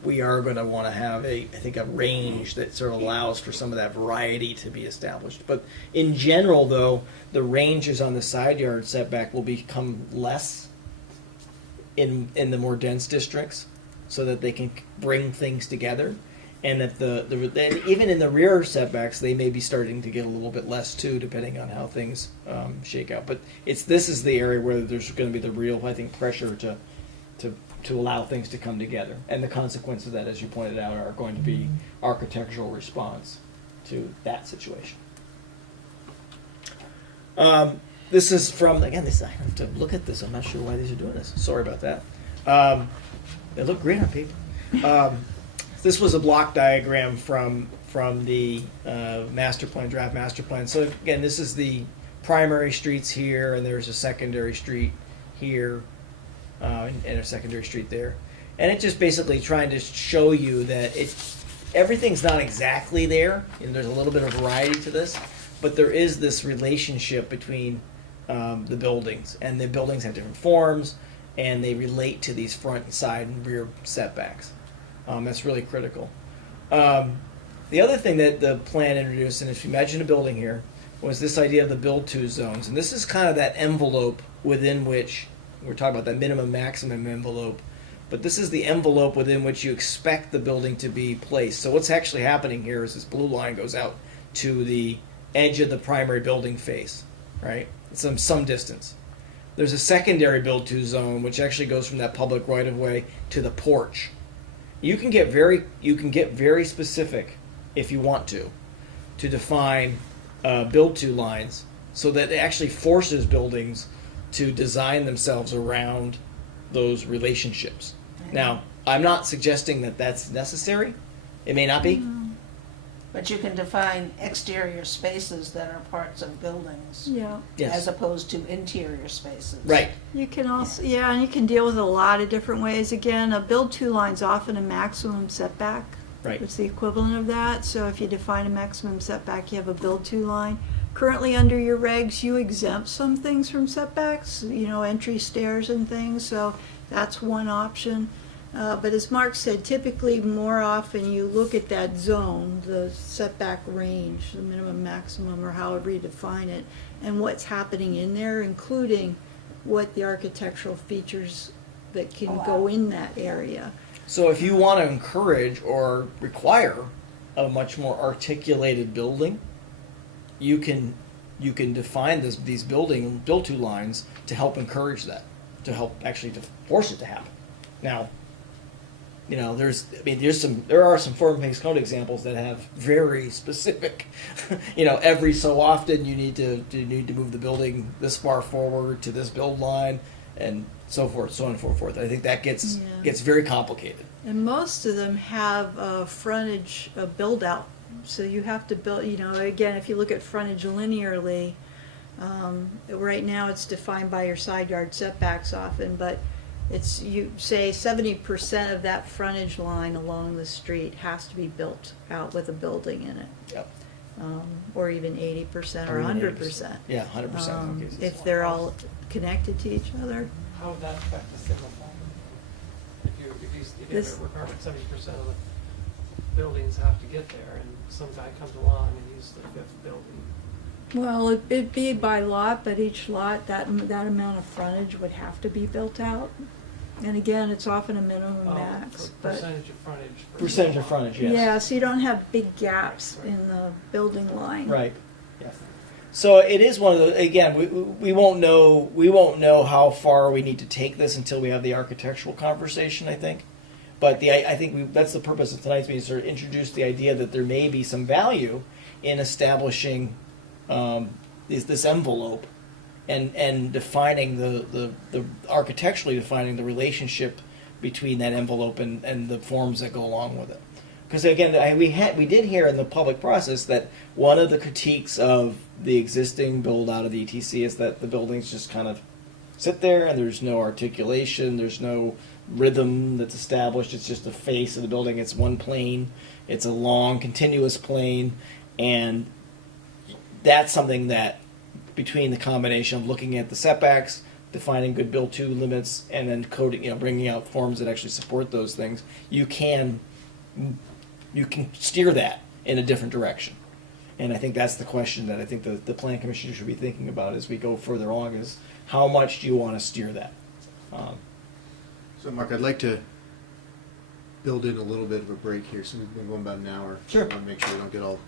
we are going to want to have a range that sort of allows for some of that variety to be established. But in general, though, the ranges on the side yard setback will become less in the more dense districts, so that they can bring things together, and that and even in the rear setbacks, they may be starting to get a little bit less too, depending on how things shake out. But this is the area where there's going to be the real, I think, pressure to allow things to come together, and the consequences of that, as you pointed out, are going to be architectural response to that situation. This is from, again, I have to look at this. I'm not sure why these are doing this. Sorry about that. They look great on paper. This was a block diagram from the master plan, draft master plan. So again, this is the primary streets here, and there's a secondary street here, and a secondary street there. And it's just basically trying to show you that everything's not exactly there, and there's a little bit of variety to this, but there is this relationship between the buildings, and the buildings have different forms, and they relate to these front, side, and rear setbacks. That's really critical. The other thing that the plan introduced, and if you imagine a building here, was this idea of the build-to zones. And this is kind of that envelope within which, we're talking about that minimum maximum envelope, but this is the envelope within which you expect the building to be placed. So what's actually happening here is this blue line goes out to the edge of the primary building face, right? It's some distance. There's a secondary build-to zone, which actually goes from that public right-of-way to the porch. You can get very specific if you want to define build-to lines, so that it actually forces buildings to design themselves around those relationships. Now, I'm not suggesting that that's necessary. It may not be. But you can define exterior spaces that are parts of buildings Yeah. Yes. as opposed to interior spaces. Right. You can also, and you can deal with it a lot of different ways. Again, a build-to line's often a maximum setback. Right. It's the equivalent of that. So if you define a maximum setback, you have a build-to line. Currently, under your regs, you exempt some things from setbacks, entry stairs and things. So that's one option. But as Mark said, typically more often you look at that zone, the setback range, the minimum, maximum, or however you define it, and what's happening in there, including what the architectural features that can go in that area. So if you want to encourage or require a much more articulated building, you can define these build-to lines to help encourage that, to help actually to force it to happen. Now, there are some form-based code examples that have very specific, every so often you need to move the building this far forward to this build line, and so forth, so on and so forth. I think that gets very complicated. And most of them have a frontage, a build-out. So you have to build, again, if you look at frontage linearly, right now it's defined by your side yard setbacks often, but you say 70% of that frontage line along the street has to be built out with a building in it. Yep. Or even 80% or 100%. Yeah, 100% in some cases. If they're all connected to each other. How would that affect the single family? If you have This- a requirement 70% of buildings have to get there, and some guy comes along and he's the 5th building. Well, it'd be by lot, but each lot, that amount of frontage would have to be built out. And again, it's often a minimum max, but, Percentage of frontage. per Percentage of lot. frontage, yes. yeah, so you don't have big gaps in the building line. Right. Yeah. So it is one of the, again, we won't know how far we need to take this until we have the architectural conversation, I think. But I think that's the purpose of tonight's meeting, sort of introduce the idea that there may be some value in establishing this envelope and defining the architecturally defining the relationship between that envelope and the forms that go along with it. Because again, we did hear in the public process that one of the critiques of the existing build out of the ETC is that the buildings just kind of sit there and there's no articulation, there's no rhythm that's established. It's just the face of the building. It's one plane. It's a long, continuous plane, and that's something that between the combination of looking at the setbacks, defining good build to limits, and then coding, bringing out forms that actually support those things, you can steer that in a different direction. And I think that's the question that I think the Plan Commission should be thinking about as we go further along is how much do you want to steer that? So Mark, I'd like to build in a little bit of a break here. So we've been going about an hour. Sure. I want to make sure we don't get all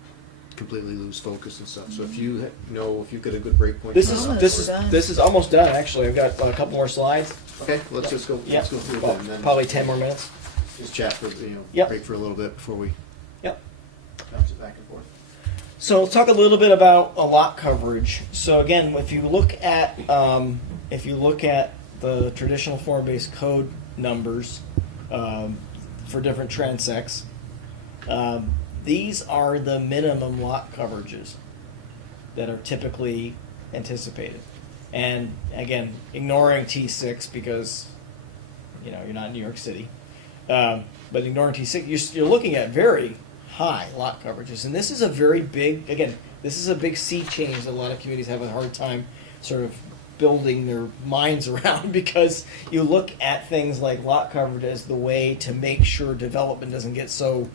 completely lose focus and stuff. So if you know, if you've got a good break point. This Almost is done. this is almost done actually. I've got a couple more slides. Okay, let's just go. Yeah, Let's go through Well, that and then probably 10 more minutes. just chat for Yep. break for a little bit before we Yep. bounce it back and forth. So let's talk a little bit about a lot coverage. So again, if you look at the traditional form-based code numbers for different transects, these are the minimum lot coverages that are typically anticipated. And again, ignoring T6 because you're not in New York City, but ignoring T6, you're looking at very high lot coverages, and this is a very big. Again, this is a big sea change that a lot of communities have a hard time sort of building their minds around because you look at things like lot coverage as the way to make sure development doesn't get so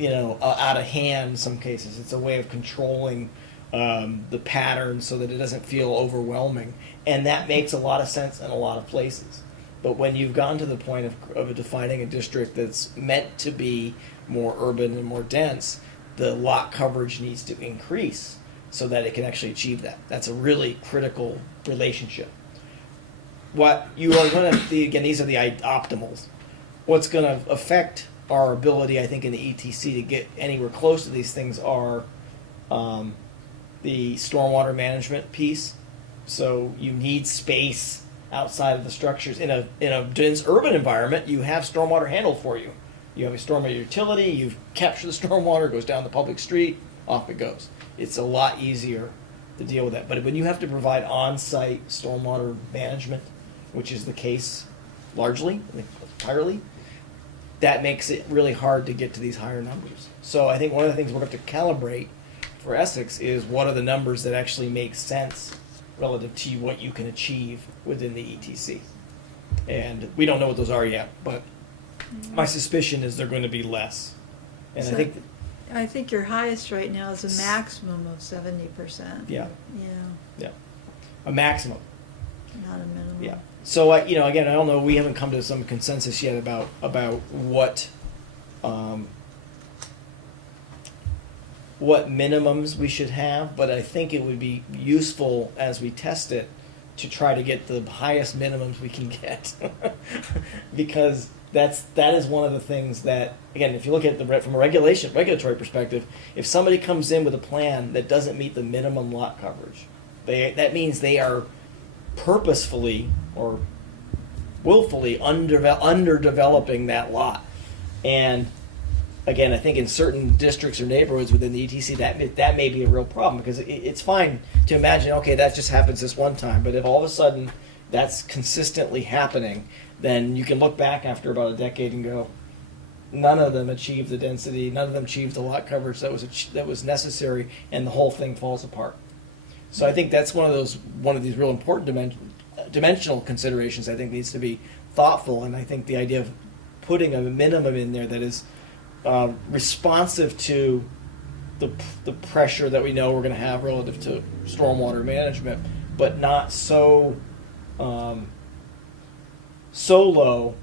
out of hand. In some cases, it's a way of controlling the pattern so that it doesn't feel overwhelming, and that makes a lot of sense in a lot of places. But when you've gotten to the point of defining a district that's meant to be more urban and more dense, the lot coverage needs to increase so that it can actually achieve that. That's a really critical relationship. What you are going to, again, these are the optimals. What's going to affect our ability, I think, in the ETC to get anywhere close to these things are the stormwater management piece. So you need space outside of the structures. In a dense urban environment, you have stormwater handled for you. You have a stormwater utility, you capture the stormwater, it goes down the public street, off it goes. It's a lot easier to deal with that. But when you have to provide on-site stormwater management, which is the case largely, entirely, that makes it really hard to get to these higher numbers. So I think one of the things we'll have to calibrate for Essex is what are the numbers that actually make sense relative to what you can achieve within the ETC. And we don't know what those are yet, but my suspicion is they're going to be less. And So- I think, I think your highest right now is a maximum of 70%. yeah, Yeah, a maximum. not a minimum. Yeah. So again, I don't know. We haven't come to some consensus yet about what minimums we should have, but I think it would be useful as we test it to try to get the highest minimums we can get, because that is one of the things that, again, if you look at from a regulatory perspective, if somebody comes in with a plan that doesn't meet the minimum lot coverage, that means they are purposefully or willfully underdeveloping that lot. And again, I think in certain districts or neighborhoods within the ETC, that may be a real problem, because it's fine to imagine, okay, that just happens this one time, but if all of a sudden that's consistently happening, then you can look back after about a decade and go, none of them achieved the density, none of them achieved the lot coverage that was necessary, and the whole thing falls apart. So I think that's one of these real important dimensional considerations I think needs to be thoughtful, and I think the idea of putting a minimum in there that is responsive to the pressure that we know we're going to have relative to stormwater management, but not so so low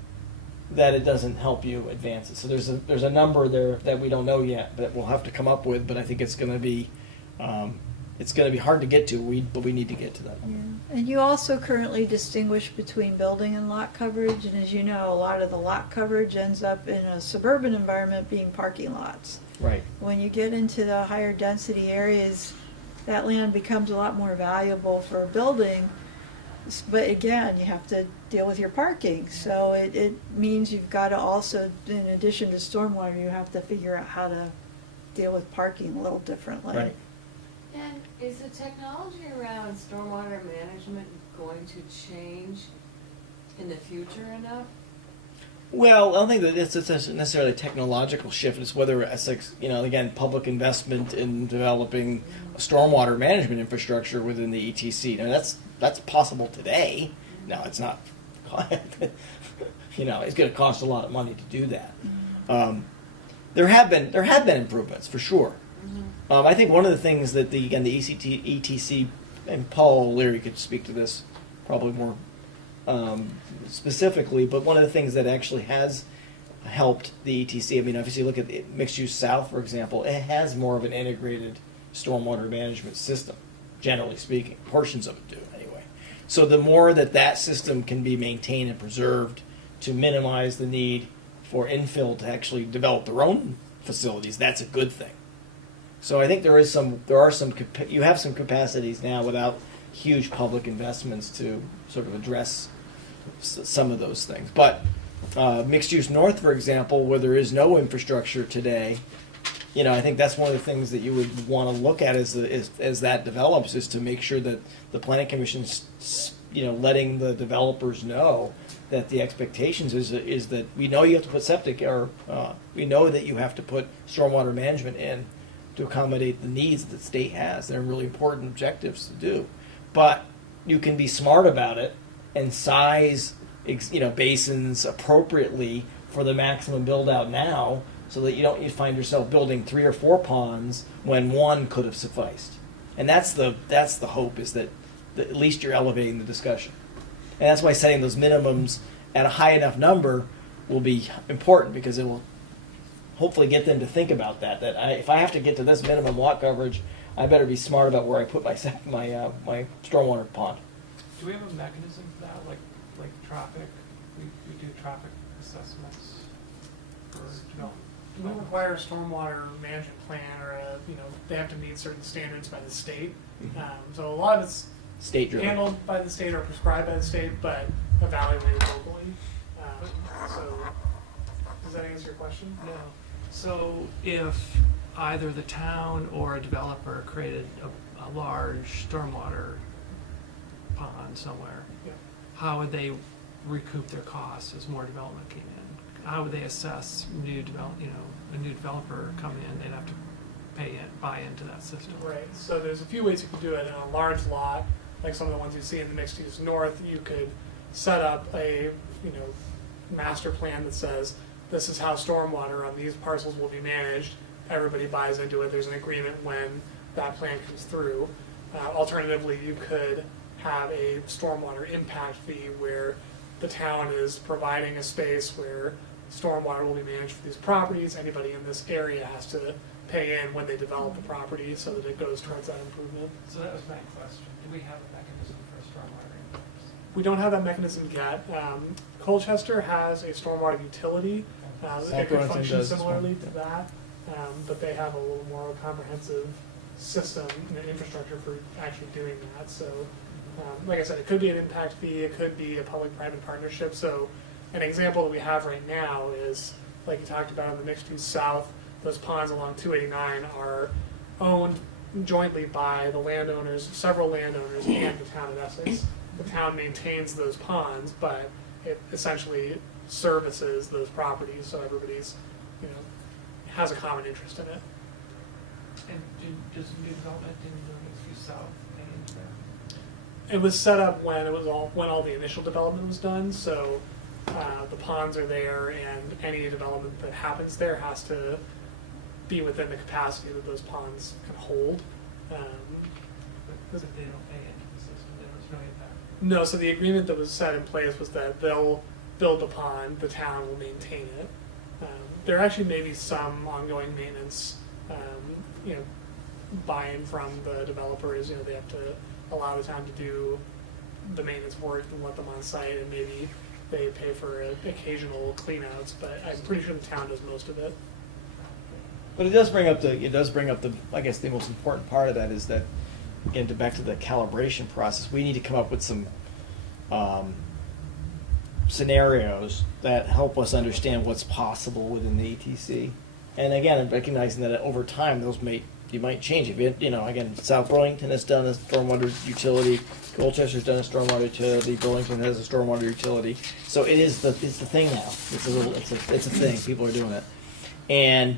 that it doesn't help you advance it. So there's a number there that we don't know yet, but we'll have to come up with. But I think it's going to be hard to get to. But we need to get to that. Yeah. And you also currently distinguish between building and lot coverage, and as you know, a lot of the lot coverage ends up in a suburban environment being parking lots. Right. When you get into the higher density areas, that land becomes a lot more valuable for building. But again, you have to deal with your parking. So it means you've got to also, in addition to stormwater, you have to figure out how to deal with parking a little differently. Right. And is the technology around stormwater management going to change in the future enough? Well, I don't think that it's necessarily a technological shift. It's whether Essex, again, public investment in developing a stormwater management infrastructure within the ETC. Now, that's possible today. No, it's not. It's going to cost a lot of money to do that. There have been improvements for sure. I think one of the things that the ETC, and Paul Leary could speak to this probably more specifically, but one of the things that actually has helped the ETC, obviously look at the Mixed Use South, for example, it has more of an integrated stormwater management system, generally speaking. Portions of it do, anyway. So the more that system can be maintained and preserved to minimize the need for infill to actually develop their own facilities, that's a good thing. So I think you have some capacities now without huge public investments to sort of address some of those things. But Mixed Use North, for example, where there is no infrastructure today, I think that's one of the things that you would want to look at as that develops, is to make sure that the Planning Commission's letting the developers know that the expectations is that we know you have to put septic, or we know that you have to put stormwater management in to accommodate the needs that the state has. They're really important objectives to do. But you can be smart about it and size basins appropriately for the maximum build out now, so that you find yourself building 3 or 4 ponds when one could have sufficed. And that's the hope, is that at least you're elevating the discussion. And that's why setting those minimums at a high enough number will be important, because it will hopefully get them to think about that. If I have to get to this minimum lot coverage, I better be smart about where I put my stormwater pond. Do we have a mechanism for that, like traffic? We do traffic assessments for development. We require a stormwater management plan, or they have to meet certain standards by the state. So a lot of it's State driven. handled by the state or prescribed by the state, but evaluated locally. So does that answer your question? No. So if either the town or a developer created a large stormwater pond somewhere, Yeah. how would they recoup their costs as more development came in? How would they assess a new developer come in? They'd have to buy into that system. Right, so there's a few ways you could do it. In a large lot, like some of the ones you see in the Mixed Use North, you could set up a master plan that says this is how stormwater on these parcels will be managed. Everybody buys into it. There's an agreement when that plan comes through. Alternatively, you could have a stormwater impact fee where the town is providing a space where stormwater will be managed for these properties. Anybody in this area has to pay in when they develop the property so that it goes towards that improvement. So that was my question. Do we have a mechanism for stormwater impacts? We don't have that mechanism yet. Colchester has a stormwater utility. It could Burlington function does as well. similarly to that, but they have a little more comprehensive system and infrastructure for actually doing that. So, like I said, it could be an impact fee, it could be a public-private partnership. So an example that we have right now is, like you talked about in the Mixed Use South, those ponds along 289 are owned jointly by the landowners, several landowners, and the town of Essex. The town maintains those ponds, but it essentially services those properties, so everybody's, has a common interest in it. And does new development in the Mixed Use South pay into that? It was set up when all the initial development was done, so the ponds are there, and any development that happens there has to be within the capacity that those ponds can hold. Because if they don't pay into the system, there's no impact. No, so the agreement that was set in place was that they'll build the pond, the town will maintain it. There actually may be some ongoing maintenance, you know, buy-in from the developers. You know, they have to allow the town to do the maintenance work and let them on site, and maybe they pay for occasional cleanouts. But I'm pretty sure the town does most of it. But it does bring up the I guess the most important part of that is that, again, back to the calibration process, we need to come up with some scenarios that help us understand what's possible within the ETC. And again, recognizing that over time you might change. If you know, again, South Burlington has done a stormwater utility, Colchester's done a stormwater utility, Burlington has a stormwater utility. So it's the thing now. It's a thing. People are doing it. And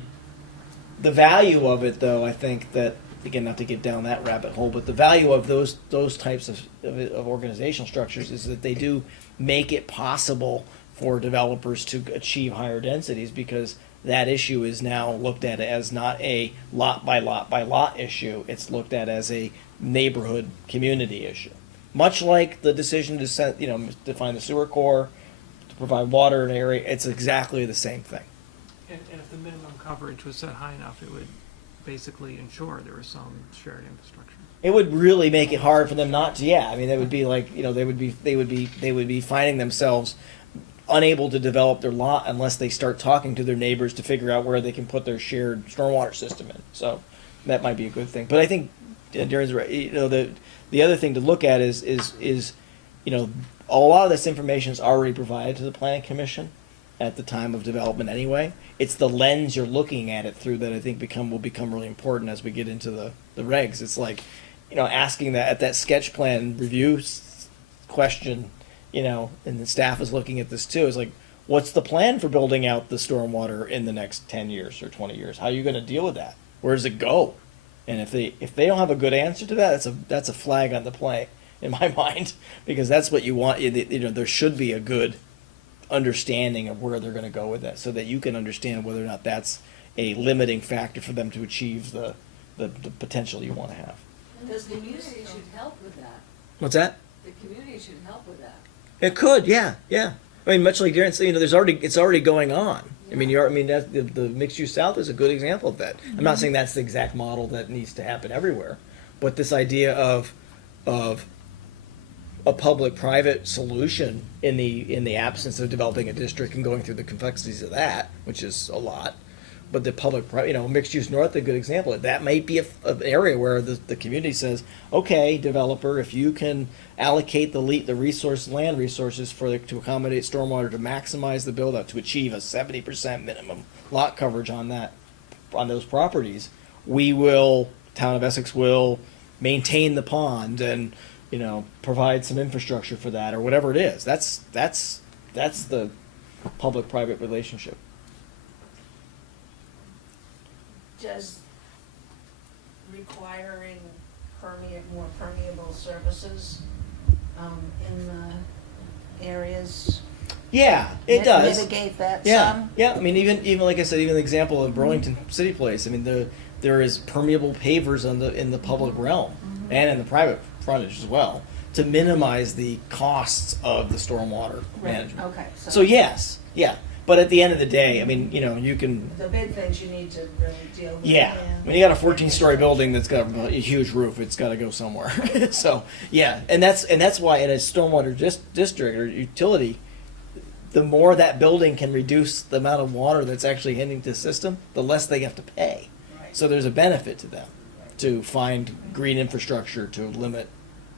the value of it, though, I think that, again, not to get down that rabbit hole, but the value of those types of organizational structures is that they do make it possible for developers to achieve higher densities, because that issue is now looked at as not a lot by lot by lot issue. It's looked at as a neighborhood community issue. Much like the decision to define the sewer core, to provide water in an area, it's exactly the same thing. And if the minimum coverage was set high enough, it would basically ensure there was some shared infrastructure. It would really make it hard for them not to. Yeah, I mean, they would be like, they would be finding themselves unable to develop their lot unless they start talking to their neighbors to figure out where they can put their shared stormwater system in. So that might be a good thing. But I think Darren's right. The other thing to look at is a lot of this information is already provided to the Planning Commission at the time of development anyway. It's the lens you're looking at it through that I think will become really important as we get into the regs. It's like, asking that at that sketch plan review question, and the staff is looking at this too, is like, what's the plan for building out the stormwater in the next 10 years or 20 years? How are you going to deal with that? Where does it go? And if they don't have a good answer to that, that's a flag on the play in my mind, because that's what you want. There should be a good understanding of where they're going to go with that, so that you can understand whether or not that's a limiting factor for them to achieve the potential you want to have. Because the community should help with that. What's that? The community should help with that. It could, yeah. I mean, much like Darren said, it's already going on. I mean, that's the mixed use south is a good example of that. I'm not saying that's the exact model that needs to happen everywhere, but this idea of a public-private solution in the absence of developing a district and going through the complexities of that, which is a lot. But the public-private, mixed-use north, a good example. That might be an area where the community says, okay, developer, if you can allocate the land resources to accommodate stormwater, to maximize the build-out, to achieve a 70% minimum lot coverage on those properties, town of Essex will maintain the pond and provide some infrastructure for that, or whatever it is. That's the public-private relationship. Does requiring more permeable surfaces in the areas Yeah, it does. mitigate that Yeah, some? yeah. I mean, even like I said, even the example of Burlington City Place. I mean, there is permeable pavers in the public realm and in the private frontage as well, to minimize the costs of the stormwater management. Okay. So yes, yeah. But at the end of the day, I mean, you can. The big things you need to really deal with. Yeah. When you got a 14-story building that's got a huge roof, it's got to go somewhere. So yeah, and that's why in a stormwater district or utility, the more that building can reduce the amount of water that's actually hitting the system, the less they have to pay. Right. So there's a benefit to them to find green infrastructure to limit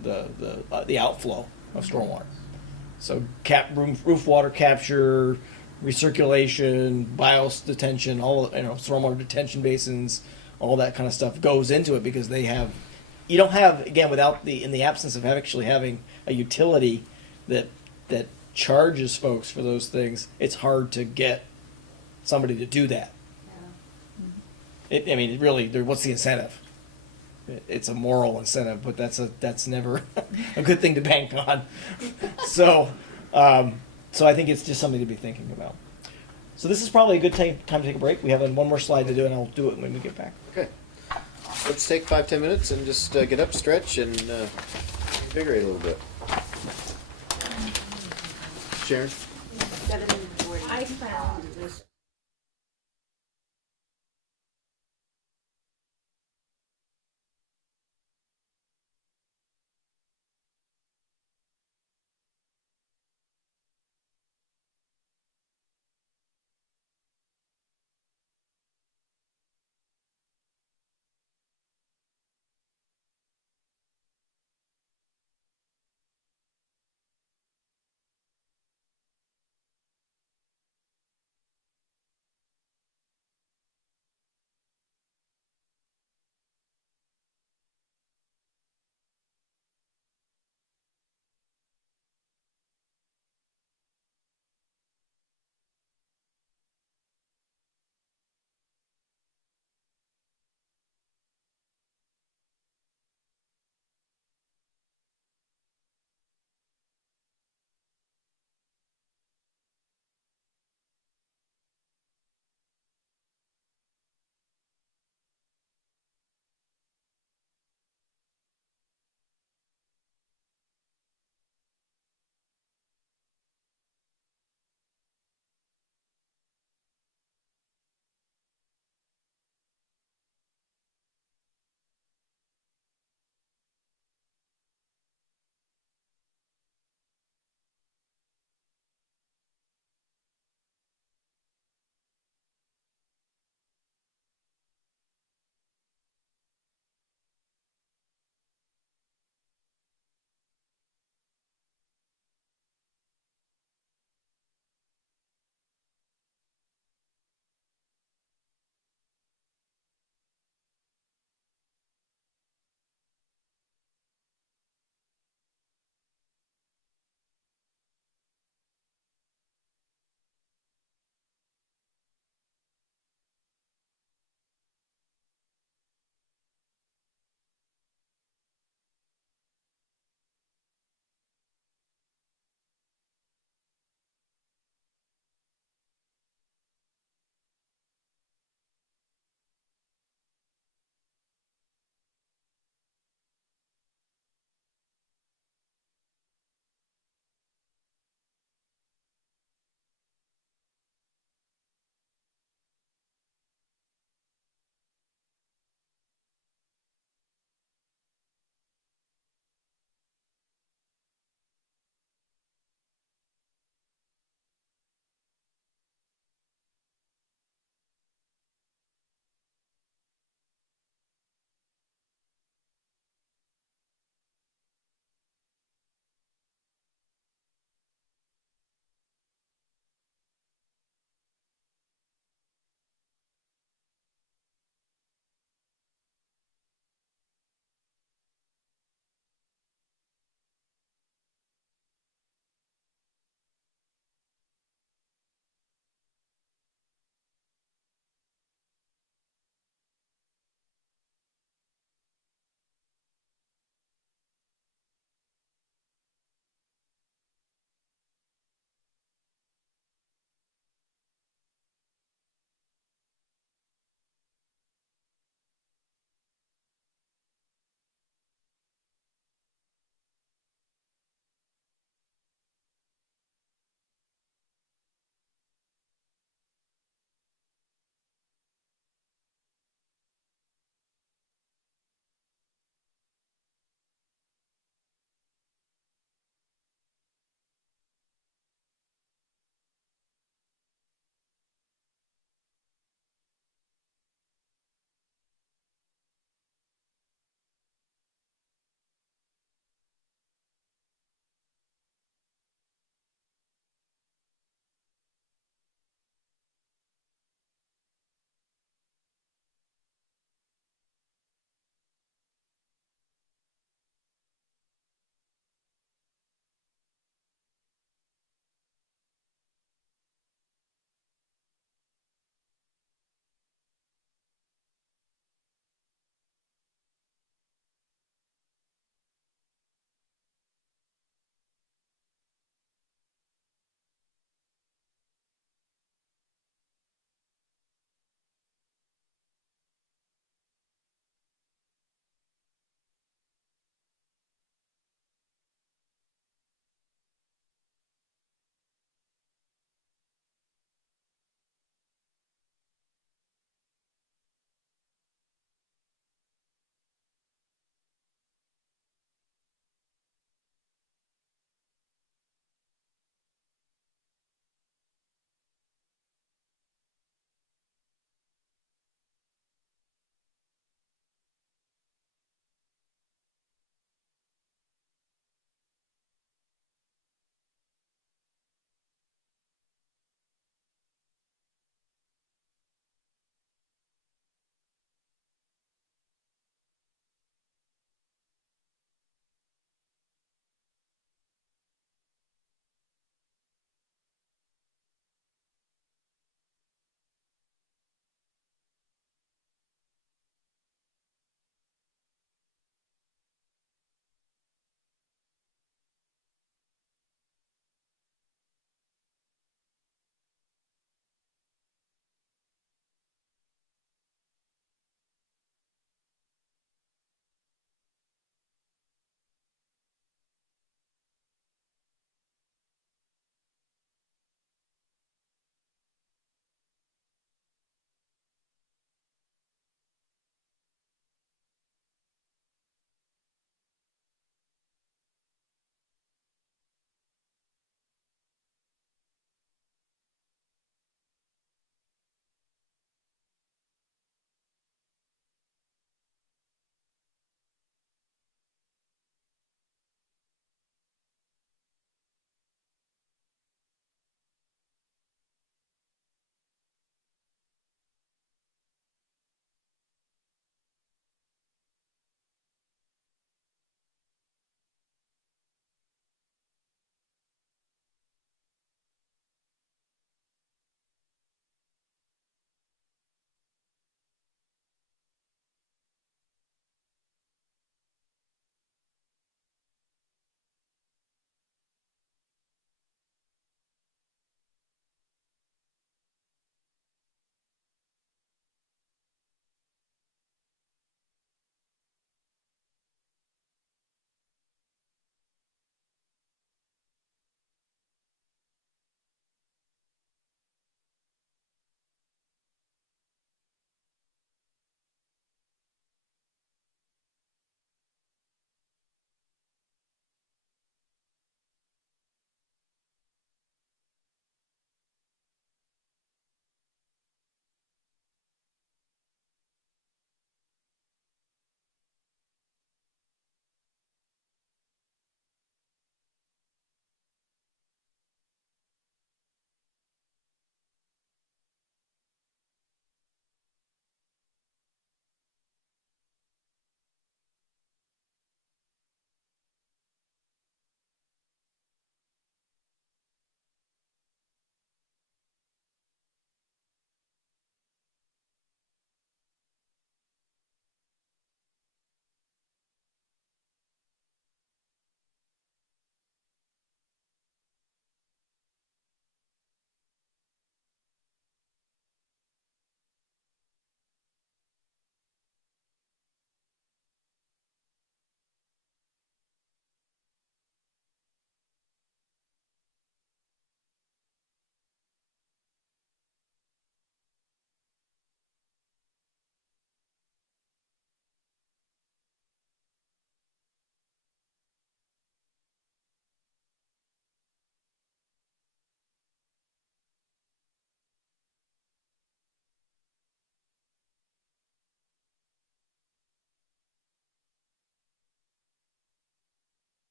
the outflow of stormwater. So roof water capture, recirculation, bios detention, stormwater detention basins, all that kind of stuff goes into it, because you don't have, again, in the absence of actually having a utility that charges folks for those things, it's hard to get somebody to do that. Yeah. What's the incentive? It's a moral incentive, but that's never a good thing to bank on. So, So I think it's just something to be thinking about. So this is probably a good time to take a break. We have one more slide to do, and I'll do it when we get back. Okay. Let's take 5-10 minutes and just get up, stretch, and invigorate a little bit. Sharon? I found this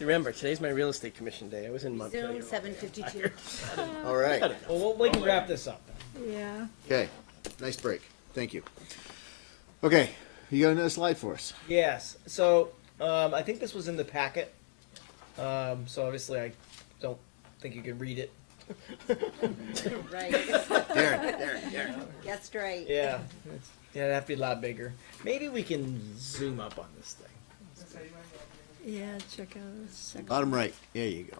Remember, today's my real estate commission day. I was in Montpelier. Zoom 7:52. All right. Well, we can wrap this up. Yeah. Okay. Nice break. Thank you. Okay. You got another slide for us? Yes. So I think this was in the packet. So obviously I don't think you can read it. Right. Darren. That's right. Yeah. It'd have to be a lot bigger. Maybe we can zoom up on this thing. Yeah, check out this section. Bottom right. There you go.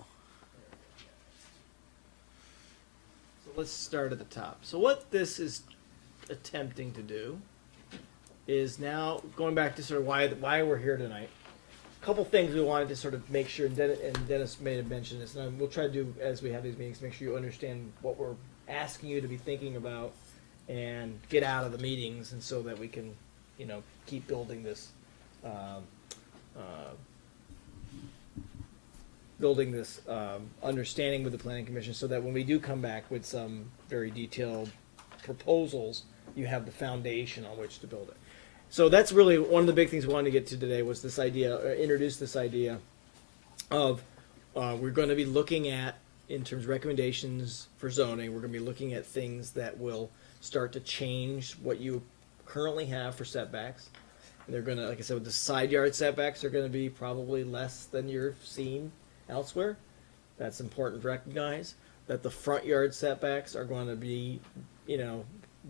So let's start at the top. So what this is attempting to do is now going back to sort of why we're here tonight. A couple things we wanted to sort of make sure, and Dennis made a mention of this, and we'll try to do as we have these meetings, make sure you understand what we're asking you to be thinking about and get out of the meetings, and so that we can, keep building this, understanding with the planning commission, so that when we do come back with some very detailed proposals, you have the foundation on which to build it. So that's really one of the big things we wanted to get to today, was this idea, introduce this idea of we're going to be looking at, in terms of recommendations for zoning, we're going to be looking at things that will start to change what you currently have for setbacks. And they're going to, like I said, with the side yard setbacks are going to be probably less than you're seeing elsewhere. That's important to recognize. That the front yard setbacks are going to be,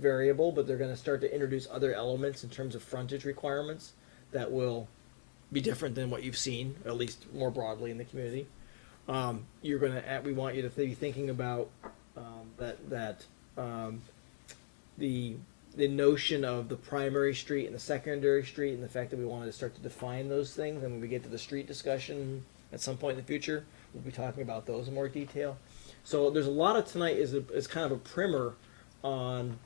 variable, but they're going to start to introduce other elements in terms of frontage requirements that will be different than what you've seen, at least more broadly in the community. We want you to be thinking about the notion of the primary street and the secondary street, and the fact that we wanted to start to define those things. And when we get to the street discussion at some point in the future, we'll be talking about those in more detail. So there's a lot of tonight is kind of a primer on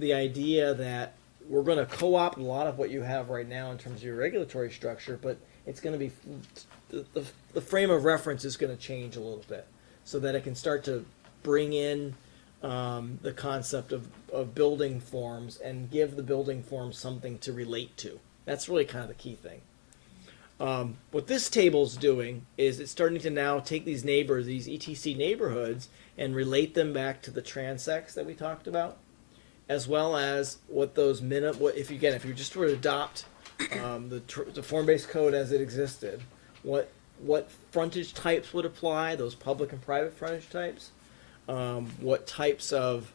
the idea that we're going to co-opt a lot of what you have right now in terms of your regulatory structure, but it's going to be the frame of reference is going to change a little bit, so that it can start to bring in the concept of building forms and give the building forms something to relate to. That's really kind of the key thing. What this table's doing is it's starting to now take these ETC neighborhoods, and relate them back to the transects that we talked about, as well as what those if you just were to adopt the form-based code as it existed, what frontage types would apply, those public and private frontage types, what types of.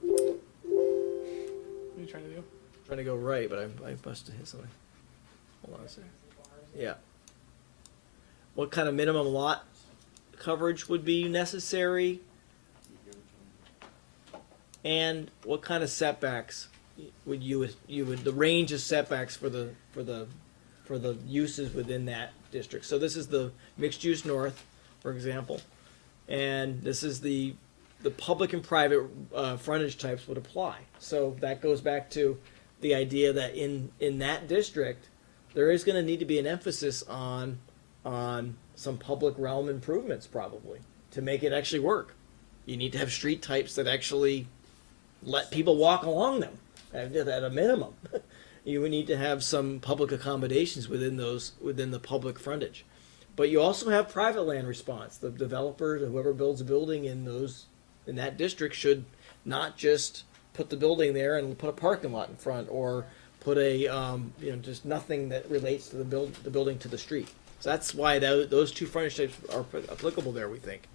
What are you trying to do? Trying to go right, but I must have hit something. Hold on a second. Yeah. What kind of minimum lot coverage would be necessary, and what kind of setbacks would the range of setbacks for the uses within that district. So this is the mixed use north, for example, and this is the public and private frontage types would apply. So that goes back to the idea that in that district there is going to need to be an emphasis on some public realm improvements, probably, to make it actually work. You need to have street types that actually let people walk along them at a minimum. You would need to have some public accommodations within the public frontage. But you also have private land response. The developer, whoever builds a building in that district, should not just put the building there and put a parking lot in front, or put just nothing that relates to the building to the street. So that's why those two frontage types are applicable there, we think.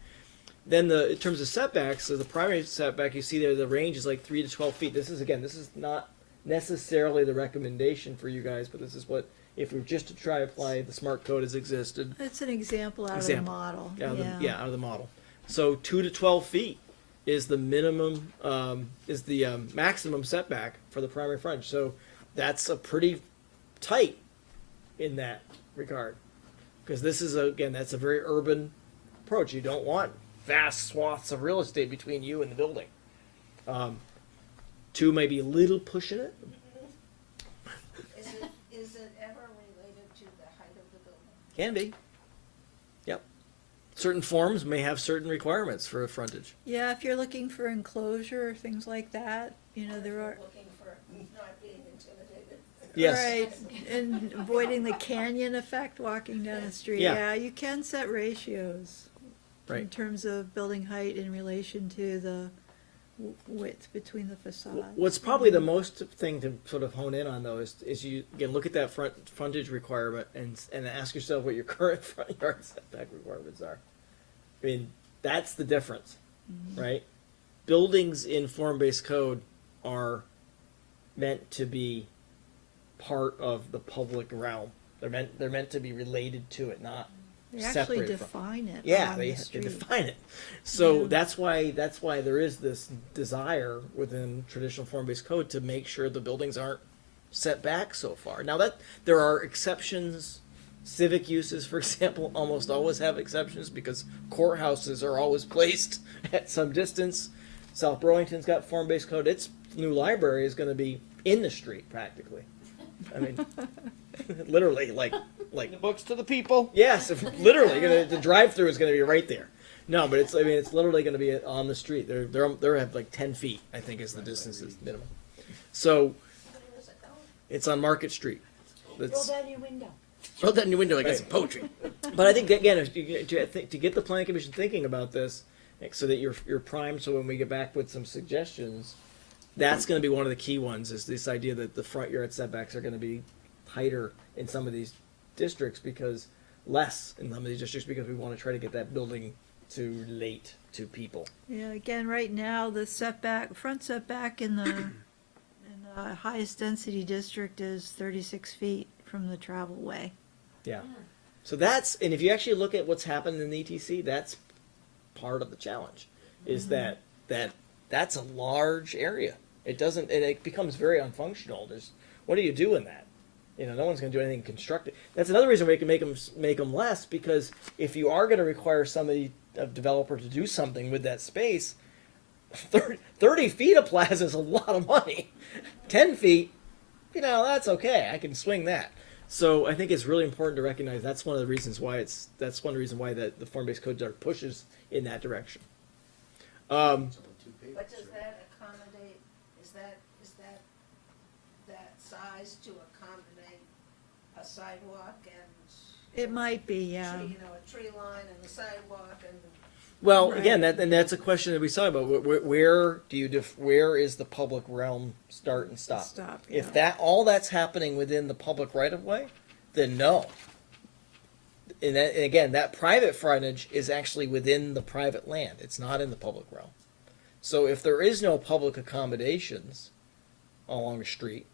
Then in terms of setbacks, so the primary setback, you see there, the range is like 3 to 12 feet. This is not necessarily the recommendation for you guys, but this is what, if we were just to try to apply the smart code as existed. It's an example out of the model. Out of the model. So 2 to 12 feet is the minimum, maximum setback for the primary frontage. So that's a pretty tight in that regard. Because this is, that's a very urban approach. You don't want vast swaths of real estate between you and the building. 2 may be a little pushing it. Is it ever related to the height of the building? Can be. Yep. Certain forms may have certain requirements for a frontage. Yeah, if you're looking for enclosure or things like that, there are. Looking for not being intimidated. Yes. Right, and avoiding the canyon effect walking down the street. Yeah. Yeah, you can set ratios in Right. terms of building height in relation to the width between the facades. What's probably the most thing to sort of hone in on though is you again look at that frontage requirement and ask yourself what your current front yard setback requirements are. I mean, that's the difference, right? Buildings in form-based code are meant to be part of the public realm. They're meant to be related to it, not They actually separated from. define it Yeah, on they the street. define it. So Yeah. that's why there is this desire within traditional form-based code to make sure the buildings aren't set back so far. Now that there are exceptions, civic uses, for example, almost always have exceptions because courthouses are always placed at some distance. South Burlington's got form-based code. Its new library is going to be in the street practically. I mean, literally, like. The books to the people. Yes, literally, the drive-through is going to be right there. No, but it's literally going to be on the street. They're at like 10 feet, I think, is the distance is minimum. So it's on Market Street. Roll down your window. Throw that in your window. I got Right. some poetry. But I think again, to get the planning commission thinking about this, so that you're primed. So when we get back with some suggestions, that's going to be one of the key ones. Is this idea that the front yard setbacks are going to be tighter in some of these districts because less in some of these districts because we want to try to get that building to relate to people. Yeah, again, right now, the front setback in the highest density district is 36 feet from the travel way. Yeah. So and if you actually look at what's happened in the ETC, that's part of the challenge, is that's a large area. It becomes very unfunctional. What do you do in that? No one's going to do anything constructive. That's another reason we can make them less, because if you are going to require a developer to do something with that space, 30 feet of plaza is a lot of money. 10 feet, that's okay. I can swing that. So I think it's really important to recognize that's one of the reasons why the form-based code pushes in that direction. But does that accommodate, is that size to accommodate a sidewalk and? It might be, yeah. A tree line and the sidewalk and. Well, Right. again, that's a question that we saw about. Where is the public realm start and stop? If all that's happening within the public right of way, then no. And again, that private frontage is actually within the private land. It's not in the public realm. So if there is no public accommodations along the street,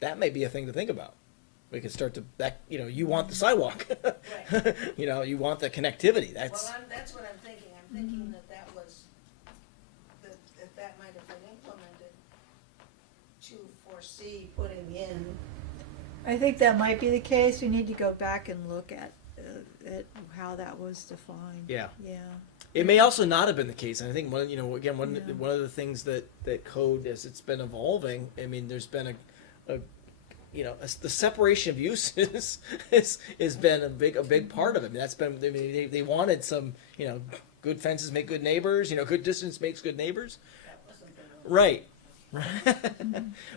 that may be a thing to think about. We could start to you want the sidewalk. Right. You want the connectivity. Well, that's what I'm thinking. I'm thinking that might have been implemented to foresee putting in. I think that might be the case. We need to go back and look at how that was defined. Yeah. Yeah. It may also not have been the case, and I think one of Yeah. the things that code, as it's been evolving, I mean, there's been the separation of uses has been a big part of it. I mean, that's been, they wanted some, good fences make good neighbors, good distance makes good neighbors. That wasn't the. Right.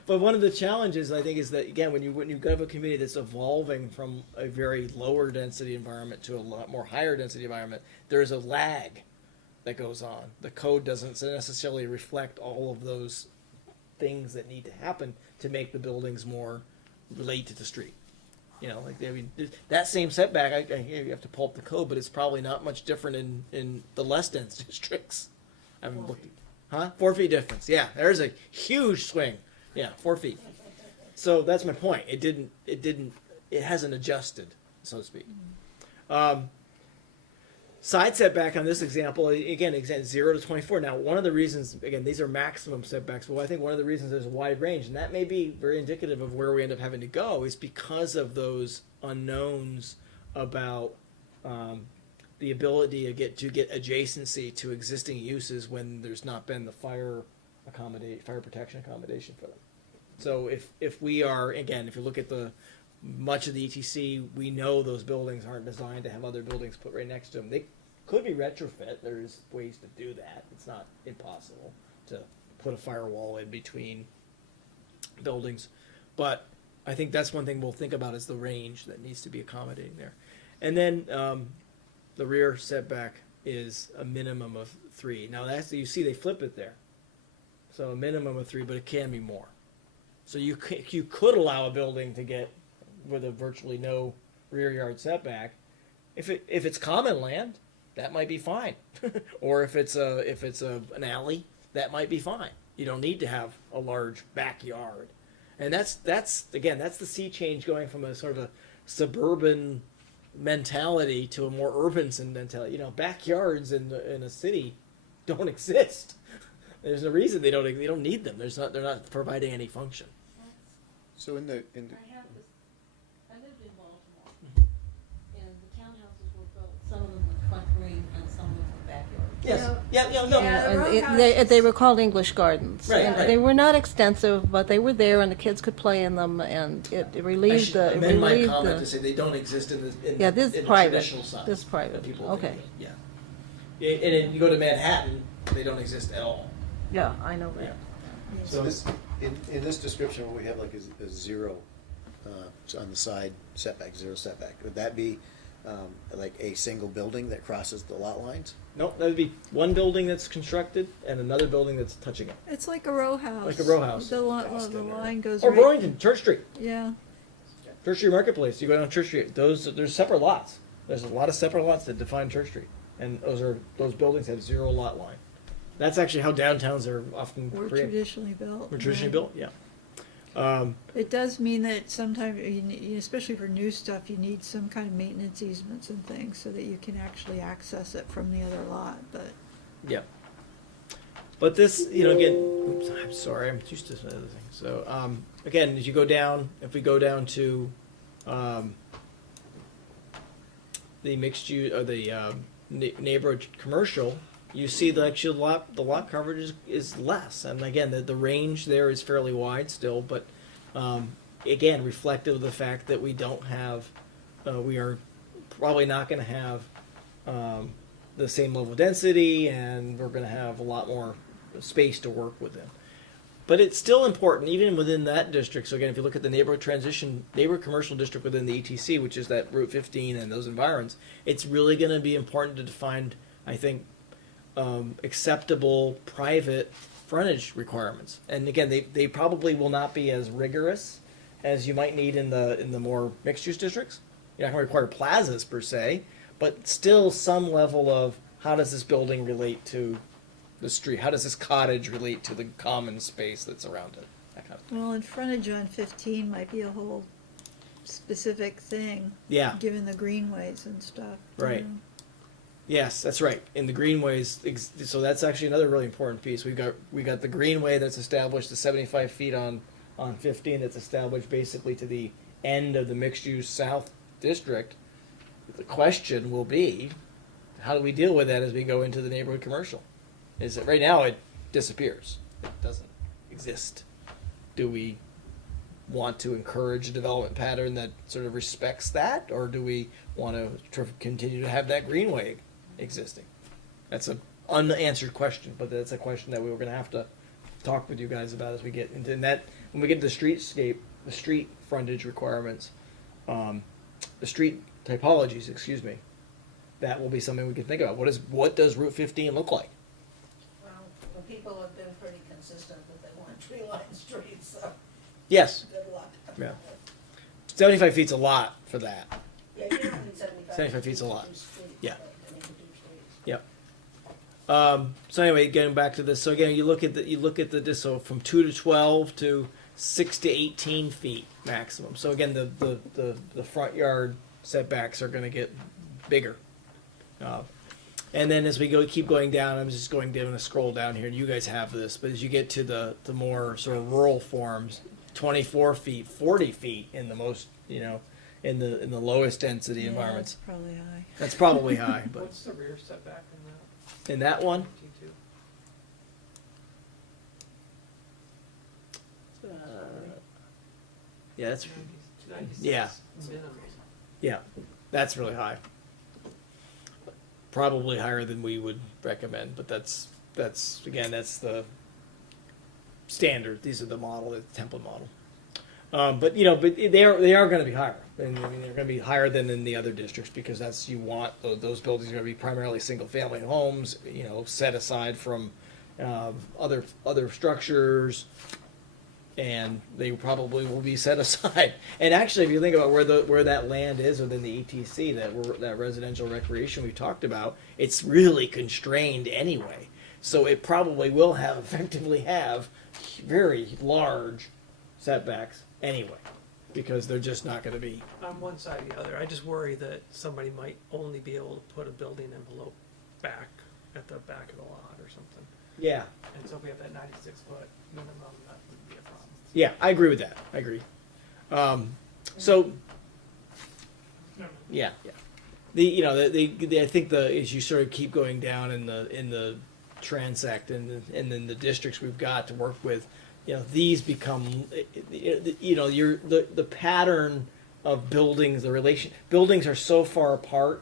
But one of the challenges, I think, is that again, when you have a community that's evolving from a very lower density environment to a lot more higher density environment, there's a lag that goes on. The code doesn't necessarily reflect all of those things that need to happen to make the buildings more relate to the street. That same setback, you have to pull up the code, but it's probably not much different in the less dense districts. I'm looking. 4 feet difference. Yeah, there's a huge swing. Yeah, 4 feet. So that's my point. It hasn't adjusted, so to speak. Side setback on this example, again, 0 to 24. Now, one of the reasons, again, these are maximum setbacks, but I think one of the reasons there's a wide range, and that may be very indicative of where we end up having to go, is because of those unknowns about the ability to get adjacency to existing uses when there's not been the fire protection accommodation for them. So if we are, again, if you look at much of the ETC, we know those buildings aren't designed to have other buildings put right next to them. They could be retrofit. There's ways to do that. It's not impossible to put a firewall in between buildings. But I think that's one thing we'll think about is the range that needs to be accommodating there. And then the rear setback is a minimum of 3. Now that's, you see they flip it there. So a minimum of 3, but it can be more. So you could allow a building to get with a virtually no rear yard setback. If it's common land, that might be fine. Or if it's an alley, that might be fine. You don't need to have a large backyard. And that's the sea change going from a sort of a suburban mentality to a more urban mentality. You know, backyards in a city don't exist. There's a reason they don't need them. They're not providing any function. So in the I have this, I lived in Baltimore, Mm-hmm. and the townhouses were built, some of them with front green and some of them with backyard. Yes. Yeah. No. Yeah, the row They houses- were called English gardens. Right, And right. they were not extensive, but they were there and the kids could play in them and it I relieved should the, it amend my relieved comment to the, say they don't exist in the Yeah, this is in the private. traditional sense. This is private. that people Okay. think of it. Yeah. And then you go to Manhattan, they don't exist at all. yeah, I know Yeah. that. So this, in this description, what we have like is a 0 on the side setback, 0 setback. Would that be like a single building that crosses the lot lines? No, that would be one building that's constructed and another building that's touching it. It's like a row house. Like a row house. The line goes Or right. Burlington, Church Street. Yeah. Church Street Marketplace. You go down Church Street. There's separate lots. There's a lot of separate lots that define Church Street, and those buildings have 0 lot line. That's actually how downtowns are often Were created. traditionally built. Were traditionally right. built. Yeah. It does mean that sometimes, especially for new stuff, you need some kind of maintenance easements and things so that you can actually access it from the other lot, but. Yeah. But this, again, oops, I'm sorry, I'm used to some other things. So, again, as you go down, if we go down to the mixed use or the neighborhood commercial, you see that actually the lot coverage is less. And again, the range there is fairly wide still, but again, reflective of the fact that we don't have, we are probably not going to have the same level of density, and we're going to have a lot more space to work within. But it's still important, even within that district. So again, if you look at the neighborhood commercial district within the ETC, which is that Route 15 and those environs, it's really going to be important to define, I think, acceptable private frontage requirements. And again, they probably will not be as rigorous as you might need in the more mixed use districts. You're not going to require plazas per se, but still some level of how does this building relate to the street? How does this cottage relate to the common space that's around it? That kind of thing. Well, and frontage on 15 might be a whole specific thing. Yeah. Given the greenways and stuff. Right. Yes, that's right. In the greenways, so that's actually another really important piece. We got the greenway that's established to 75 feet on 15. That's established basically to the end of the mixed-use south district. The question will be, how do we deal with that as we go into the neighborhood commercial? Is that right now it disappears? It doesn't exist. Do we want to encourage a development pattern that sort of respects that, or do we want to continue to have that greenway existing? That's an unanswered question, but that's a question that we were going to have to talk with you guys about as we get into that. When we get to the street frontage requirements, the street typologies, excuse me, that will be something we can think about. What does Route 15 look like? Well, the people have been pretty consistent that they want tree-lined streets, so Yes. good luck. Yeah. 75 feet's a lot for that. Yeah, you don't need 75. 75 feet's a lot. To do streets, Yeah. but they can do streets. Yep. So anyway, getting back to this. So again, you look at the so from 2 to 12 to 6 to 18 feet maximum. So again, the front yard setbacks are going to get bigger. And then as we keep going down, I'm just going to scroll down here, and you guys have this. But as you get to the more sort of rural forms, 24 feet, 40 feet in the most, in the lowest density environments. That's probably high. That's probably high, but What's the rear setback in in that one, that? yeah, that's 96 Yeah. minimum. yeah, that's really high. Probably higher than we would recommend, but that's the standard. These are the template model. But you know, but they are going to be higher. And I mean, they're going to be higher than in the other districts because that's you want those buildings are going to be primarily single-family homes. You know, set aside from other structures, and they probably will be set aside. And actually, if you think about where that land is within the ETC, that residential recreation we talked about, it's really constrained anyway. So it probably will effectively have very large setbacks anyway, because they're just not going to be. On one side or the other, I just worry that somebody might only be able to put a building envelope back at the back of the lot or something. Yeah, And so if we have that 96-foot minimum, that would be a problem. yeah, I agree with that. I agree. So No, yeah. I think as you sort of keep going down in the Transect and then the districts we've got to work with, you know, these become, you know, the pattern of buildings, buildings are so far apart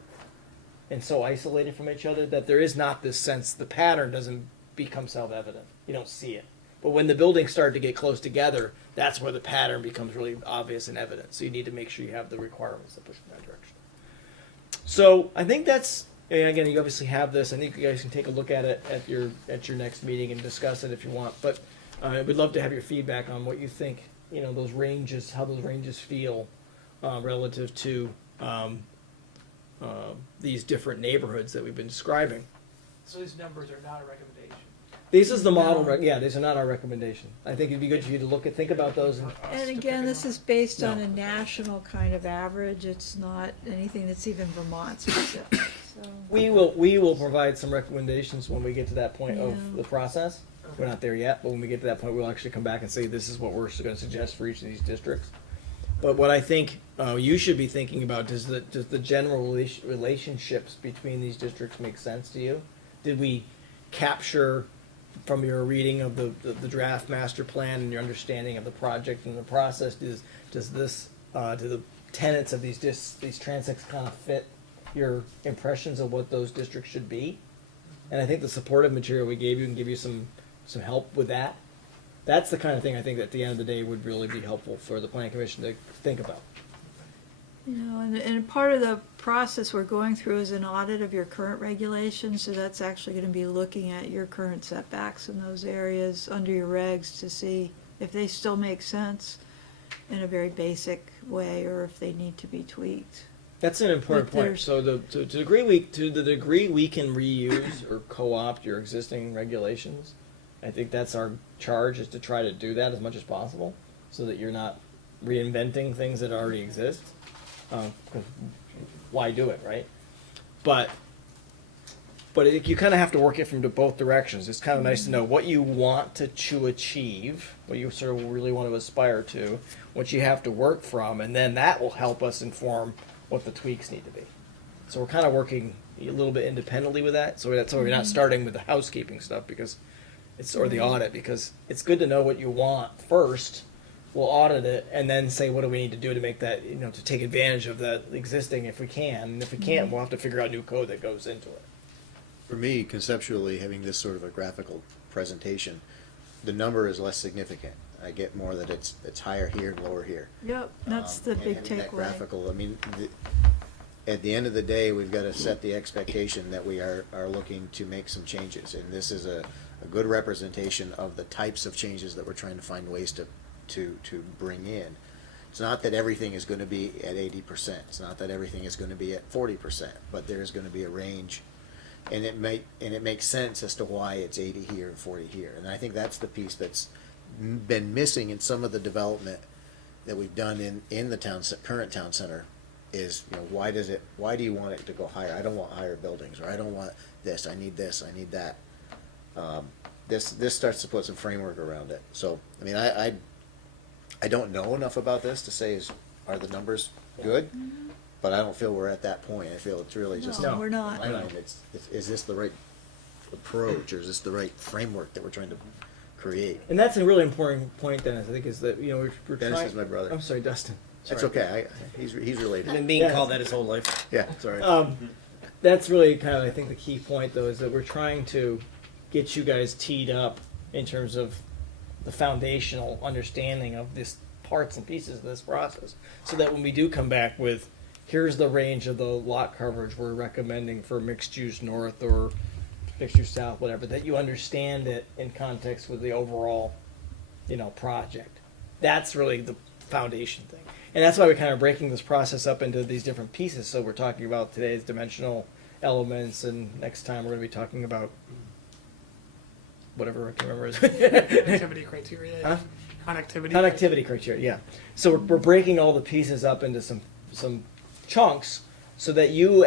and so isolated from each other that there is not this sense, the pattern doesn't become self-evident. You don't see it. But when the buildings start to get close together, that's where the pattern becomes really obvious and evident. So you need to make sure you have the requirements to push in that direction. So I think that's, and again, you obviously have this. I think you guys can take a look at it at your next meeting and discuss it if you want. But we'd love to have your feedback on what you think, you know, those ranges, how those ranges feel relative to these different neighborhoods that we've been describing. So these numbers are not a recommendation. This is the model. These are not our recommendation. I think it'd be good for you to think about those. And again, this is based on a national kind of average. It's not anything that's even Vermont specific. So. We will provide some recommendations when we get to that point of Yeah. the process. We're not there yet, but when we get to that point, we'll actually come back and say this is what we're going to suggest for each of these districts. But what I think you should be thinking about, does the general relationships between these districts make sense to you? Did we capture from your reading of the draft master plan and your understanding of the project and the process? Do the tenets of these transects kind of fit your impressions of what those districts should be? And I think the supportive material we gave you can give you some help with that. That's the kind of thing I think that at the end of the day would really be helpful for the planning commission to think about. You know, and part of the process we're going through is an audit of your current regulations, so that's actually going to be looking at your current setbacks in those areas under your regs to see if they still make sense in a very basic way or if they need to be tweaked. That's an important But point. there's- So to the degree we can reuse or co-opt your existing regulations, I think that's our charge, is to try to do that as much as possible, so that you're not reinventing things that already exist. 'Cause why do it, right? But you kind of have to work it from both directions. It's kind of nice to know what you want to achieve, what you sort of really want to aspire to, what you have to work from, and then that will help us inform what the tweaks need to be. So we're kind of working a little bit independently with that. So we're not starting with the housekeeping stuff or the audit, because it's good to know what you want first. We'll audit it and then say what do we need to do to make that, you know, to take advantage of that existing if we can. And if we can't, we'll have to figure out new code that goes into it. For me, conceptually, having this sort of a graphical presentation, the number is less significant. I get more that it's higher here and lower here. Yep, that's the And big having that takeaway. graphical, I mean, at the end of the day, we've got to set the expectation that we are looking to make some changes. And this is a good representation of the types of changes that we're trying to find ways to bring in. It's not that everything is going to be at 80%. It's not that everything is going to be at 40%, but there's going to be a range, and it makes sense as to why it's 80 here and 40 here. And I think that's the piece that's been missing in some of the development that we've done in the current town center. Is, you know, why do you want it to go higher? I don't want higher buildings, or I don't want this. I need this. I need that. This starts to put some framework around it. So I mean, I don't know enough about this to say are the numbers good, but I don't feel we're at that point. I feel it's really just No, we're not. in my mind, is this the right approach, or is this the right framework that we're trying to create? And that's a really important point, Dennis, I think, is that, you know, we're Dennis trying. is my brother. I'm sorry, Dustin. That's okay. He's related. Been being Yes. called that his whole life. Yeah. Sorry. That's really kind of, I think, the key point, though, is that we're trying to get you guys teed up in terms of the foundational understanding of this parts and pieces of this process, so that when we do come back with, here's the range of the lot coverage we're recommending for mixed use north or mixed use south, whatever, that you understand it in context with the overall, project. That's really the foundation thing. And that's why we're kind of breaking this process up into these different pieces. So we're talking about today's dimensional elements, and next time we're going to be talking about whatever I can remember. Connectivity criteria. Huh? Connectivity Criteria, yeah. So we're breaking all the pieces up into some chunks, so that you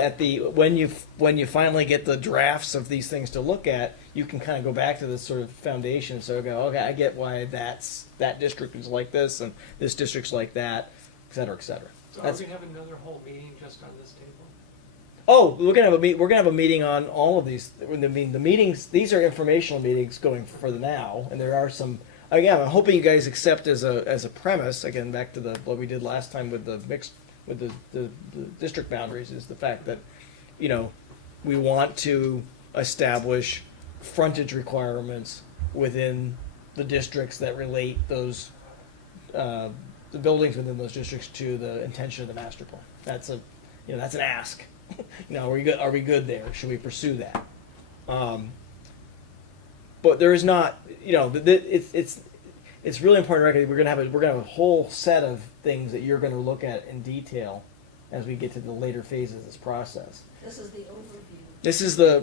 when you finally get the drafts of these things to look at, you can kind of go back to this sort of foundation. So go, okay, I get why that district is like this and this district's like that, et cetera, et cetera. So are we gonna have another whole meeting just on this table? Oh, we're gonna have a meeting on all of these. I mean, the meetings. These are informational meetings going for the now, and there are some. Again, I'm hoping you guys accept as a premise. Again, back to what we did last time with the district boundaries, is the fact that, we want to establish frontage requirements within the districts that relate those the buildings within those districts to the intention of the master plan. That's that's an ask. Are we good there? Should we pursue that? But there is not, it's really important to recognize we're gonna have a whole set of things that you're gonna look at in detail as we get to the later phases of this process. This is the overview. This is the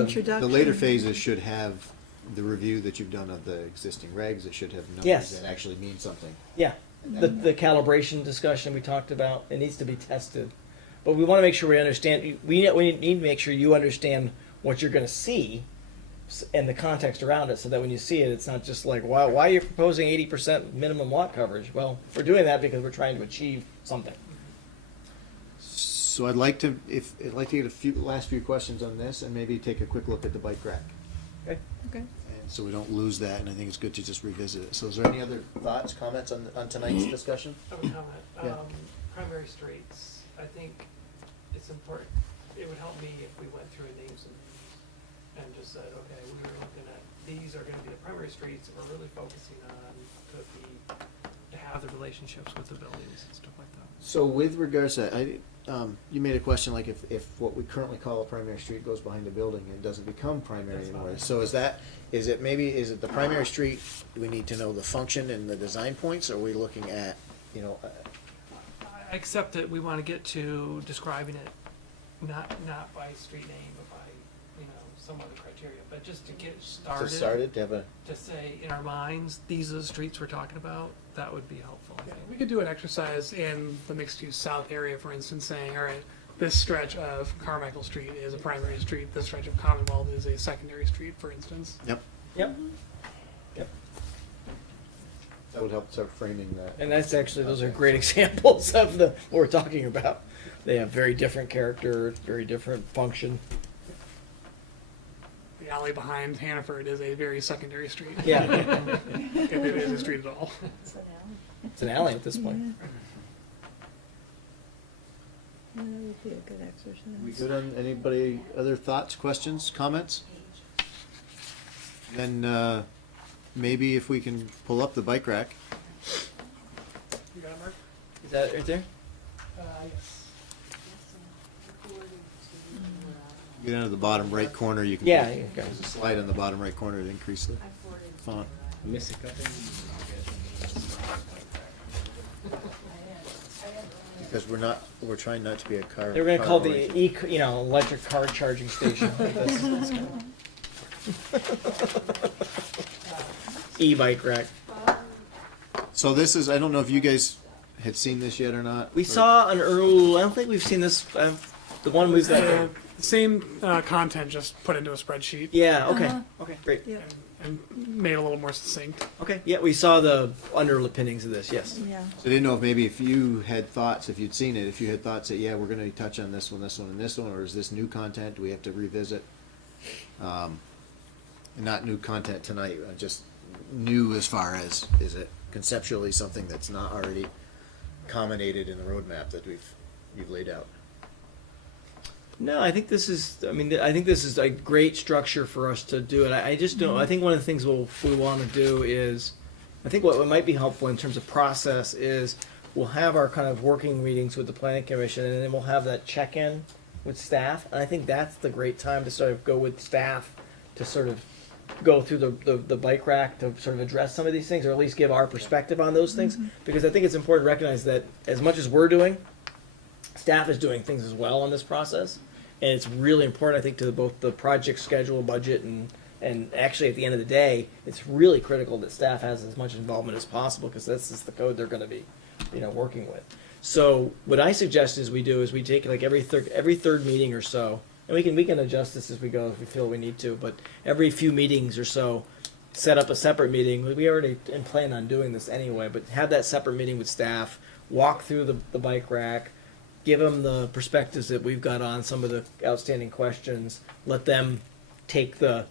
Introduction. The later phases should have the review that you've done of the existing regs. It should have numbers Yes. that actually mean something. yeah, the calibration discussion we talked about. It needs to be tested, but we want to make sure we understand. We need to make sure you understand what you're going to see and the context around it, so that when you see it, it's not just like, wow, why are you proposing 80% minimum lot coverage? Well, we're doing that because we're trying to achieve something. So I'd like to get last few questions on this, and maybe take a quick look at the bike rack. Okay. Okay. And so we don't lose that, and I think it's good to just revisit it. So is there any other thoughts, comments on tonight's discussion? I have a comment. Yeah. Primary streets, I think it's important, it would help me if we went through names and just said, okay, we were looking at, these are gonna be the primary streets that we're really focusing on to have the relationships with the buildings and stuff like that. So with regards to, you made a question like if what we currently call a primary street goes behind a building and doesn't become primary That's anymore. fine. So is it the primary street, do we need to know the function and the design points, or are we looking at, I accept that we wanna get to describing it, not by street name, but by, some other criteria, but just to get started. to have a, To say in our minds, these are the streets we're talking about, that would be helpful, I Yeah, think. we could do an exercise in the mixed-use south area, for instance, saying, all right, this stretch of Carmichael Street is a primary street, this stretch of Commonwealth is a secondary street, for instance. yep, Yep. that would help start framing that. And those are great examples of what we're talking about. They have very different character, very different function. The alley behind Hannaford is a very secondary street. Yeah, If it is a street at all. it's an alley at this point. Yeah, that would be a good exercise. We good on anybody, other thoughts, questions, comments? Then, maybe if we can pull up the bike rack. You got it, Mark? Is that right there? Yes. Get down to the bottom right corner, you can. Yeah, yeah, okay. There's a slide on the bottom right corner to increase the font. Miss a couple. Because we're trying not to be a car. They were gonna car call oriented. the electric car charging station. That's e-bike rack. So this is, I don't know if you guys had seen this yet or not. We or- saw an early. I don't think we've seen this. The one was that. Same content, just put into a spreadsheet Yeah. Okay. Uh-huh. Okay. Great. Yeah, and made a little more succinct. Okay. Yeah, we saw the underpinnings of this. Yes. yeah. So I didn't know if you had thoughts, if you'd seen it, if you had thoughts that, yeah, we're gonna touch on this one, and this one, or is this new content? Do we have to revisit? Not new content tonight, just new as far as, is it conceptually something that's not already culminated in the roadmap that you've laid out? No, I think this is. I mean, I think this is a great structure for us to do it. I just don't. I think one of the things we want to do is I think what might be helpful in terms of process is we'll have our kind of working meetings with the planning commission, and then we'll have that check-in with staff. And I think that's the great time to sort of go with staff to sort of go through the bike rack to sort of address some of these things, or at least give our perspective on those things. Because I think it's important to recognize that as much as we're doing, staff is doing things as well on this process. And it's really important, I think, to both the project schedule, budget, and actually at the end of the day, it's really critical that staff has as much involvement as possible, because this is the code they're going to be, working with. So what I suggest is we take like every third meeting or so, and we can adjust this as we go if we feel we need to, but every few meetings or so, set up a separate meeting. We already plan on doing this anyway, but have that separate meeting with staff, walk through the bike rack, give them the perspectives that we've got on some of the outstanding questions, let them take the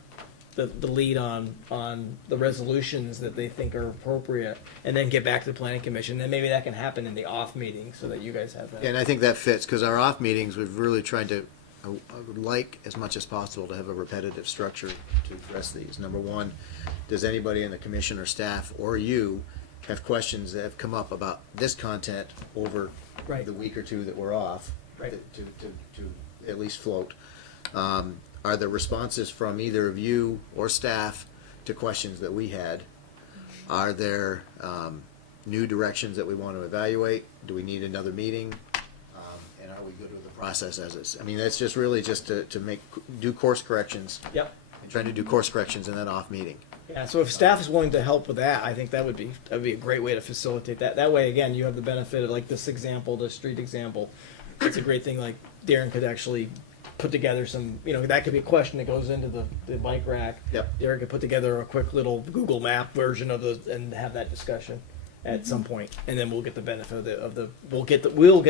lead on the resolutions that they think are appropriate, and then get back to the planning commission. And maybe that can happen in the off meeting so that you guys have that. And I think that fits, because our off meetings, we've really tried to, I would like as much as possible to have a repetitive structure to address these. Number one, does anybody in the commission or staff or you have questions that have come up about this content over Right. the week or two that we're off? Right. To at least float. Are there responses from either of you or staff to questions that we had? Are there new directions that we want to evaluate? Do we need another meeting? And are we good with the process as is? I mean, that's just really just to do course corrections. Yep. And trying to do course corrections in that off meeting. Yeah, so if staff is willing to help with that, I think that would be a great way to facilitate that. That way, again, you have the benefit of like this example, the street example. It's a great thing. Like Darren could actually put together some, that could be a question that goes into the bike rack. Yep. Darren could put together a quick little Google Map version of and have that discussion at some point, and then we'll get the benefit we'll get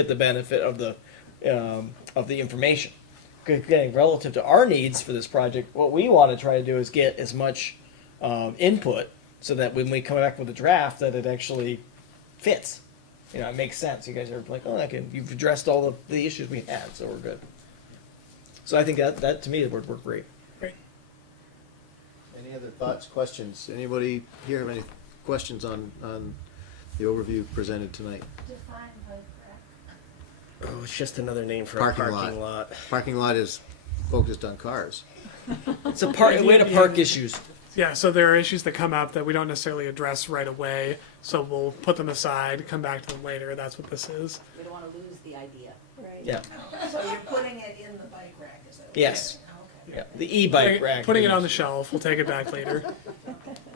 the benefit of the information. Again, relative to our needs for this project, what we want to try to do is get as much input so that when we come back with a draft, that it actually fits. It makes sense. You guys are like, you've addressed all the issues we had, so we're good. So I think that to me would work great. Great. Any other thoughts, questions? Anybody here have any questions on the overview presented tonight? Define bike rack. Oh, it's just another name for Parking a lot. parking lot. Parking lot is focused on cars. It's a way to park issues. Yeah, so there are issues that come up that we don't necessarily address right away, so we'll put them aside, come back to them later. That's what this is. We don't want to lose the idea. Right. Yeah. So you're putting it in the bike rack, is that what Yes. you're saying? Okay. Yeah. The e-bike rack. Putting it on the shelf. We'll take it back later.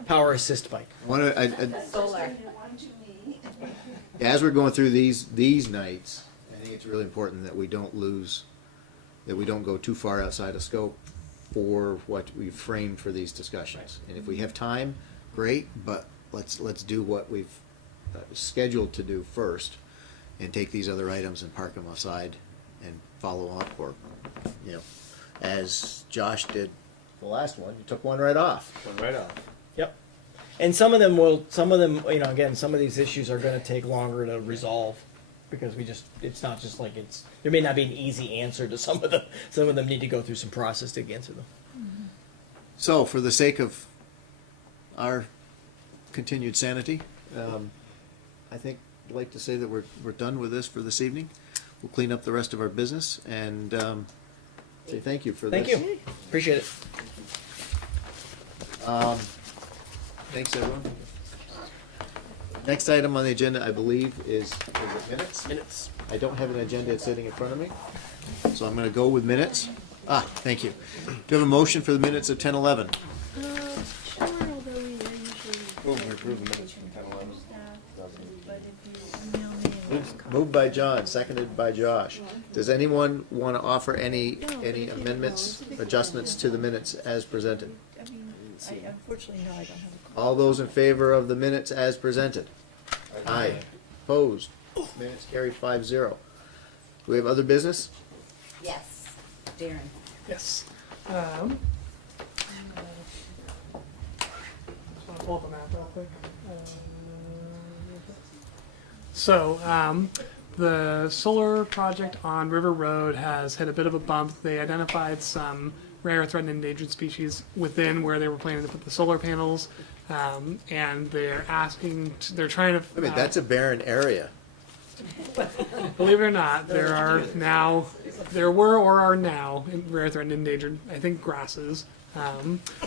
power assist bike. Solar. One to me. As we're going through these nights, I think it's really important that we don't go too far outside of scope for what we've framed for these discussions. And if we have time, great, but let's do what we've scheduled to do first, and take these other items and park them aside and follow up, or as Josh did the last one, you took one right off. Right on. Yep. And some of them, again, some of these issues are going to take longer to resolve, because it's not just like there may not be an easy answer to some of them. Some of them need to go through some process to answer them. So, for the sake of our continued sanity, I think I'd like to say that we're done with this for this evening. We'll clean up the rest of our business and say thank you for this. Thank you. Appreciate it. Thanks, everyone. Next item on the agenda, I believe, is it minutes? Minutes. I don't have an agenda sitting in front of me, so I'm going to go with minutes. Thank you. Do you have a motion for the minutes of 10:11? Sure, although we usually. Move to approve the minutes from 10:11. But if you email me and just Moved by John, seconded by Josh. Does anyone want to offer any amendments, adjustments to the minutes as presented? I mean, unfortunately, no, I don't have a. All those in favor of the minutes as presented? Aye. Opposed? Minutes carried 5-0. Do we have other business? Yes. Darren. Yes. Just want to pull up a map real quick. The solar project on River Road has hit a bit of a bump. They identified some rare, threatened, endangered species within where they were planning to put the solar panels. and they're trying to. I mean, that's a barren area. Believe it or not, there were or are now rare threatened endangered, I think, grasses.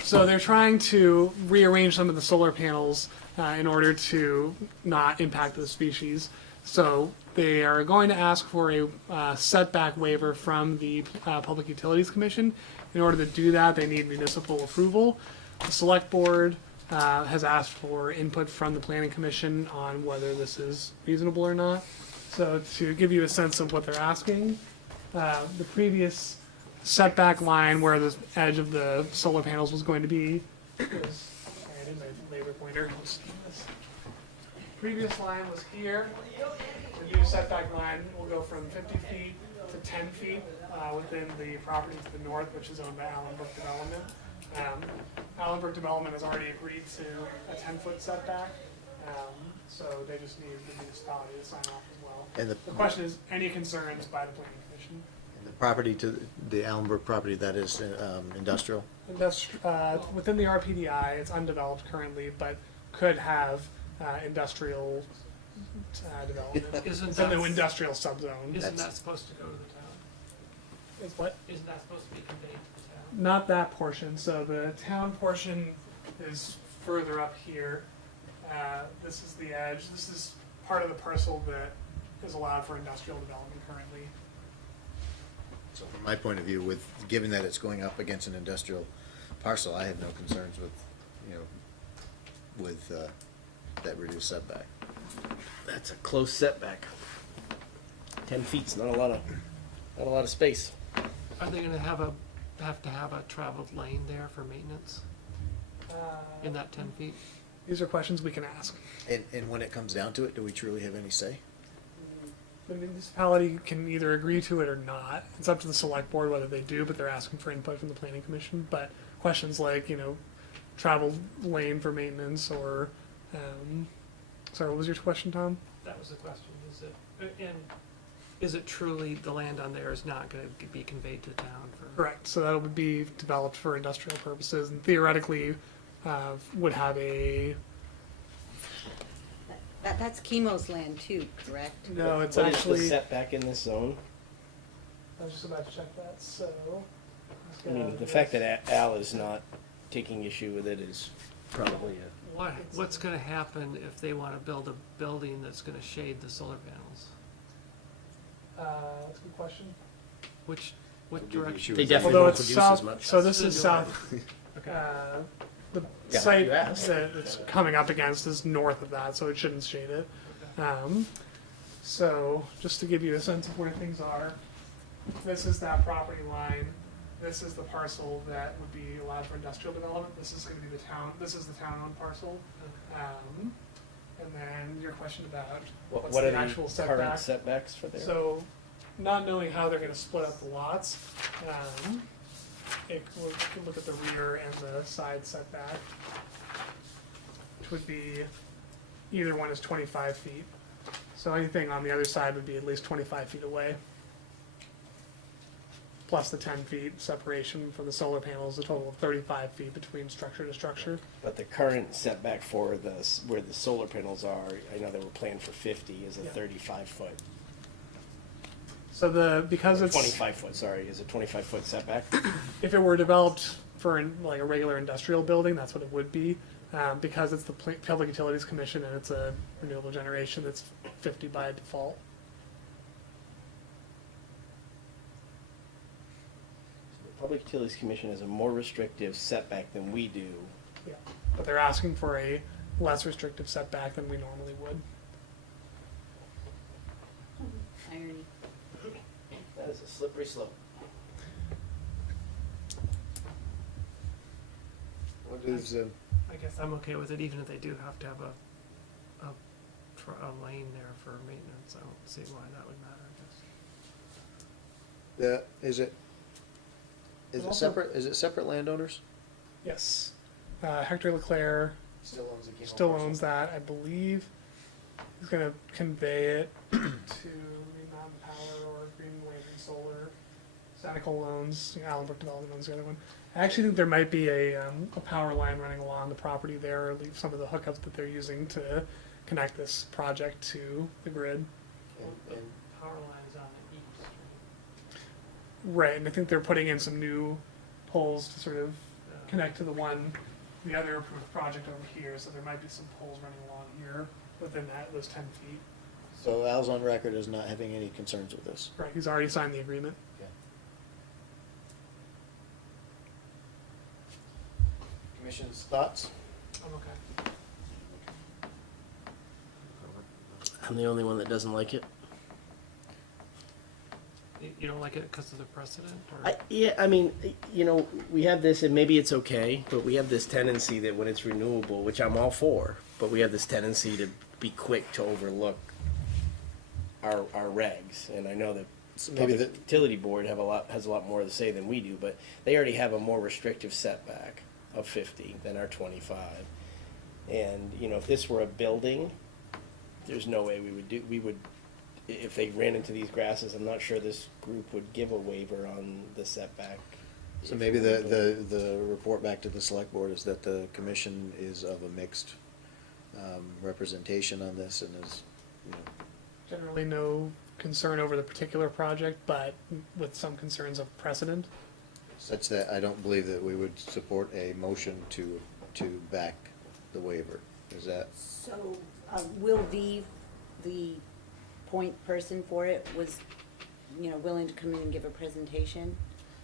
So they're trying to rearrange some of the solar panels in order to not impact the species. So they are going to ask for a setback waiver from the Public Utilities Commission. In order to do that, they need municipal approval. The Select Board has asked for input from the Planning Commission on whether this is reasonable or not. So to give you a sense of what they're asking, the previous setback line where the edge of the solar panels was going to be was, sorry, I did my labor pointer. Let's do this. Previous line was here. The new setback line will go from 50 feet to 10 feet within the property to the north, which is owned by Allenbrook Development. Allenbrook Development has already agreed to a 10-foot setback, so they just need the municipality to sign off as well. And The question is, any concerns by the Planning Commission? the property to the Allenbrook property, that is industrial. That's within the RPDI. It's undeveloped currently, but could have industrial development. Isn't It's in the that, industrial subzone. isn't that supposed to go to the town? Is what? Isn't that supposed to be conveyed to the town? Not that portion. So the town portion is further up here. This is the edge. This is part of the parcel that is allowed for industrial development currently. So from my point of view, given that it's going up against an industrial parcel, I have no concerns with that reduced setback. That's a close setback. 10 feet's not a lot of space. Are they gonna have to have a traveled lane there for maintenance in that 10 feet? These are questions we can ask. And when it comes down to it, do we truly have any say? The municipality can either agree to it or not. It's up to the select board whether they do, but they're asking for input from the planning commission. But questions like, travel lane for maintenance or, sorry, what was your question, Tom? That was the question. Is it truly the land on there is not gonna be conveyed to the town for? Correct. So that would be developed for industrial purposes and theoretically would have a, That's chemo's land too, correct? no, it's What is the actually, setback in this zone? I was just about to check that, so. let's I get out mean, of the this. fact that Al is not taking issue with it is probably What's gonna happen if they wanna build a building that's gonna shade the solar panels? That's a good question. What Would be the direction? issue They is- definitely Although won't it's produce as south, much. so this is Still south. Okay. The Yeah, site you asked. that it's coming up against is north of that, so it shouldn't shade it. So just to give you a sense of where things are, this is that property line. This is the parcel that would be allowed for industrial development. This is going to be the town. This is the town-owned parcel. And then your question about what's What the are actual the setback. current setbacks for there? So, not knowing how they're gonna split up the lots, we can look at the rear and the side setback, which would be, either one is 25 feet. So anything on the other side would be at least 25 feet away. Plus the 10 feet separation from the solar panels, a total of 35 feet between structure to structure. But the current setback for where the solar panels are, I know they were planned for 50, is a Yeah. 35 foot. So because it's. 25 foot, sorry, is a 25-foot setback. If it were developed for like a regular industrial building, that's what it would be. Because it's the Public Utilities Commission and it's a renewable generation, it's 50 by default. The Public Utilities Commission has a more restrictive setback than we do. Yeah. But they're asking for a less restrictive setback than we normally would. Irony. That is a slippery slope. What is, I guess I'm okay with it, even if they do have to have a lane there for maintenance. I don't see why that would matter, I guess. is it Also- separate? Is it separate landowners? Yes. Hector Leclerc Still owns the still owns that, I believe. He's going to convey it to Green Mountain Power or Green Lantern Solar. Sanical owns, Allenbrook Development owns the other one. I actually think there might be a power line running along the property there, or at least some of the hookups that they're using to connect this project to the grid. And Power lines on the east, Right, and I think they're putting in some new poles to sort of right? connect to the other approved project over here, so there might be some poles running along here within those 10 feet. so Al's on record as not having any concerns with this. Right, he's already signed the agreement. Commission's thoughts? I'm okay. I'm the only one that doesn't like it. You don't like it because of the precedent, or? Yeah, I mean, we have this, and maybe it's okay, but we have this tendency that when it's renewable, which I'm all for, but we have this tendency to be quick to overlook our regs. And I know that maybe Public Utility Board has a lot more to say than we do, but they already have a more restrictive setback of 50 than our 25. And, if this were a building, there's no way we would, if they ran into these grasses, I'm not sure this group would give a waiver on the setback. So maybe the report back to the select board is that the commission is of a mixed representation on this and is, Generally no concern over the particular project, but with some concerns of precedent. such that I don't believe that we would support a motion to back the waiver. Is that, So, Will V, the point person for it, was, willing to come in and give a presentation?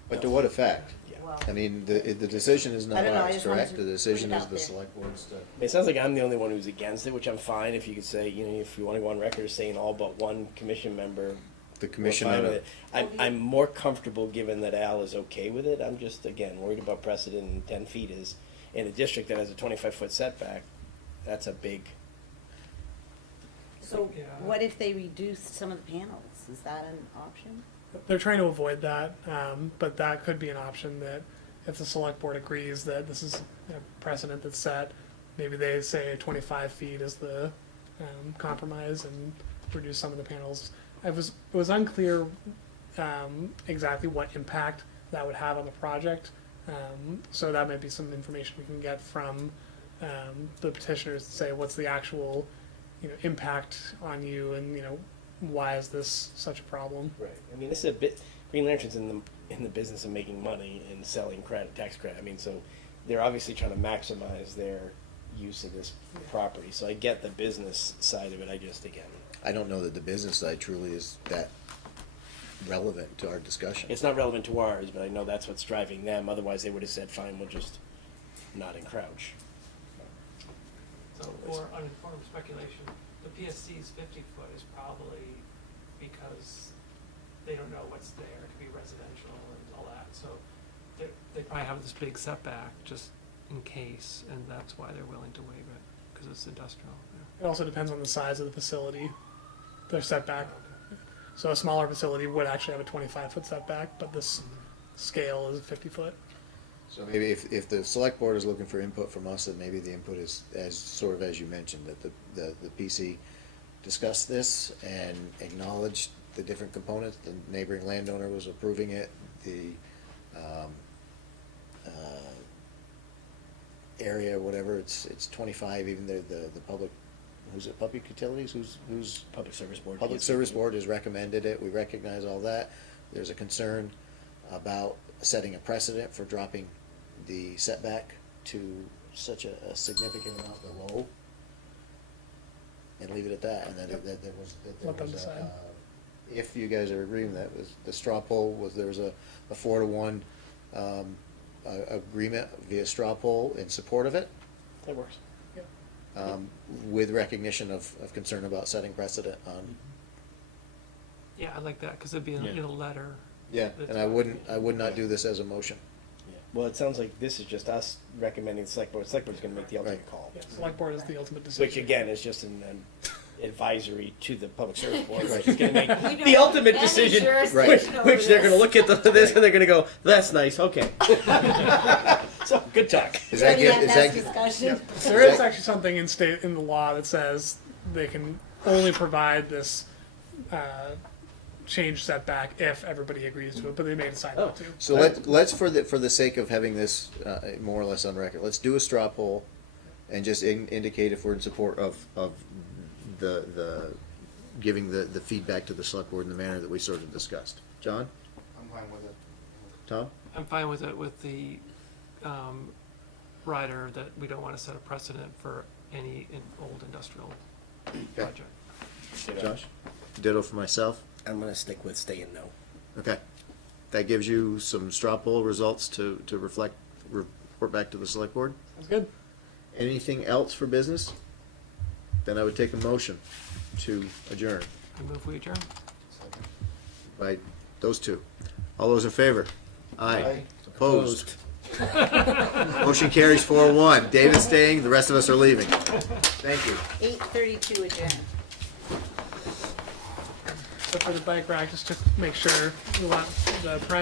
but to what effect? Well, I mean, the decision is not I don't know, I ours, just wanted correct? to The decision put it is out the there. select board's to. It sounds like I'm the only one who's against it, which I'm fine if you could say, if you want to go on record as saying all but one commission member. The we're commission fine and with it. I'm more comfortable given that Al is okay with it. I'm just, again, worried about precedent, and 10 feet is, in a district that has a 25-foot setback, that's a big, so Yeah. what if they reduce some of the panels? Is that an option? They're trying to avoid that, but that could be an option that if the select board agrees that this is a precedent that's set, maybe they say 25 feet is the compromise and reduce some of the panels. It was unclear exactly what impact that would have on the project, so that might be some information we can get from the petitioners to say what's the actual impact on you, and why is this such a problem? right. I mean, this is a bit, Green Lantern's in the business of making money and selling tax credit. I mean, so they're obviously trying to maximize their use of this property. So I get the business side of it. Again, I don't know that the business side truly is that relevant to our discussion. it's not relevant to ours, but I know that's what's driving them. Otherwise, they would have said, fine, we'll just not encroach. So, or uninformed speculation, the PSC's 50-foot is probably because they don't know what's there to be residential and all that, so they probably have this big setback just in case, and that's why they're willing to waive it, because it's industrial. It also depends on the size of the facility, their setback. Okay. So a smaller facility would actually have a 25-foot setback, but this scale is 50-foot. So maybe if the select board is looking for input from us, then maybe the input is as you mentioned, that the PC discussed this and acknowledged the different components. The neighboring landowner was approving it. The area, whatever, it's 25. Even the public, who's it? Public Utilities, who's Public Service Board. Public yes. Service Board has recommended it. We recognize all that. There's a concern about setting a precedent for dropping the setback to such a significant amount below, and leave it at that. And then there was Let them decide. if you guys are agreeing, that was the straw poll was there was a 4-to-1 agreement via straw poll in support of it, That works. with recognition of concern about setting precedent on. Yeah, I like that, because it'd be in Yeah. a letter. Yeah, and I would not do this as a motion. Yeah. Well, it sounds like this is just us recommending the select board. The select board's going to make the ultimate Right. call. Yeah, select board is the ultimate decision. Which again is just an advisory to the public service board, Right. which is going to make We don't the ultimate have any decision. jurisdiction over Which they're going to this. look at this and they're going to go, "That's nice, okay." So good talk. Is that Ready good? at Is that that discussion? There is actually something in the law that says they can only provide this change setback if everybody agrees to it, but they may decide not to. So let's for the sake of having this more or less on record, let's do a straw poll and just indicate if we're in support of the giving the feedback to the select board in the manner that we sort of discussed. John? I'm fine with it. Tom? I'm fine with it with the rider that we don't want to set a precedent for any old industrial project. Josh? Ditto for myself. I'm gonna stick with staying no. Okay. That gives you some straw poll results to report back to the select board. Sounds good. Anything else for business? Then I would take a motion to adjourn I move we adjourn. by those two. All those in favor? Aye. Opposed? Motion carries 4-1. David's staying, the rest of us are leaving. Thank you. 8:32 adjourned. So for the bike rack, just to make sure, we want the primary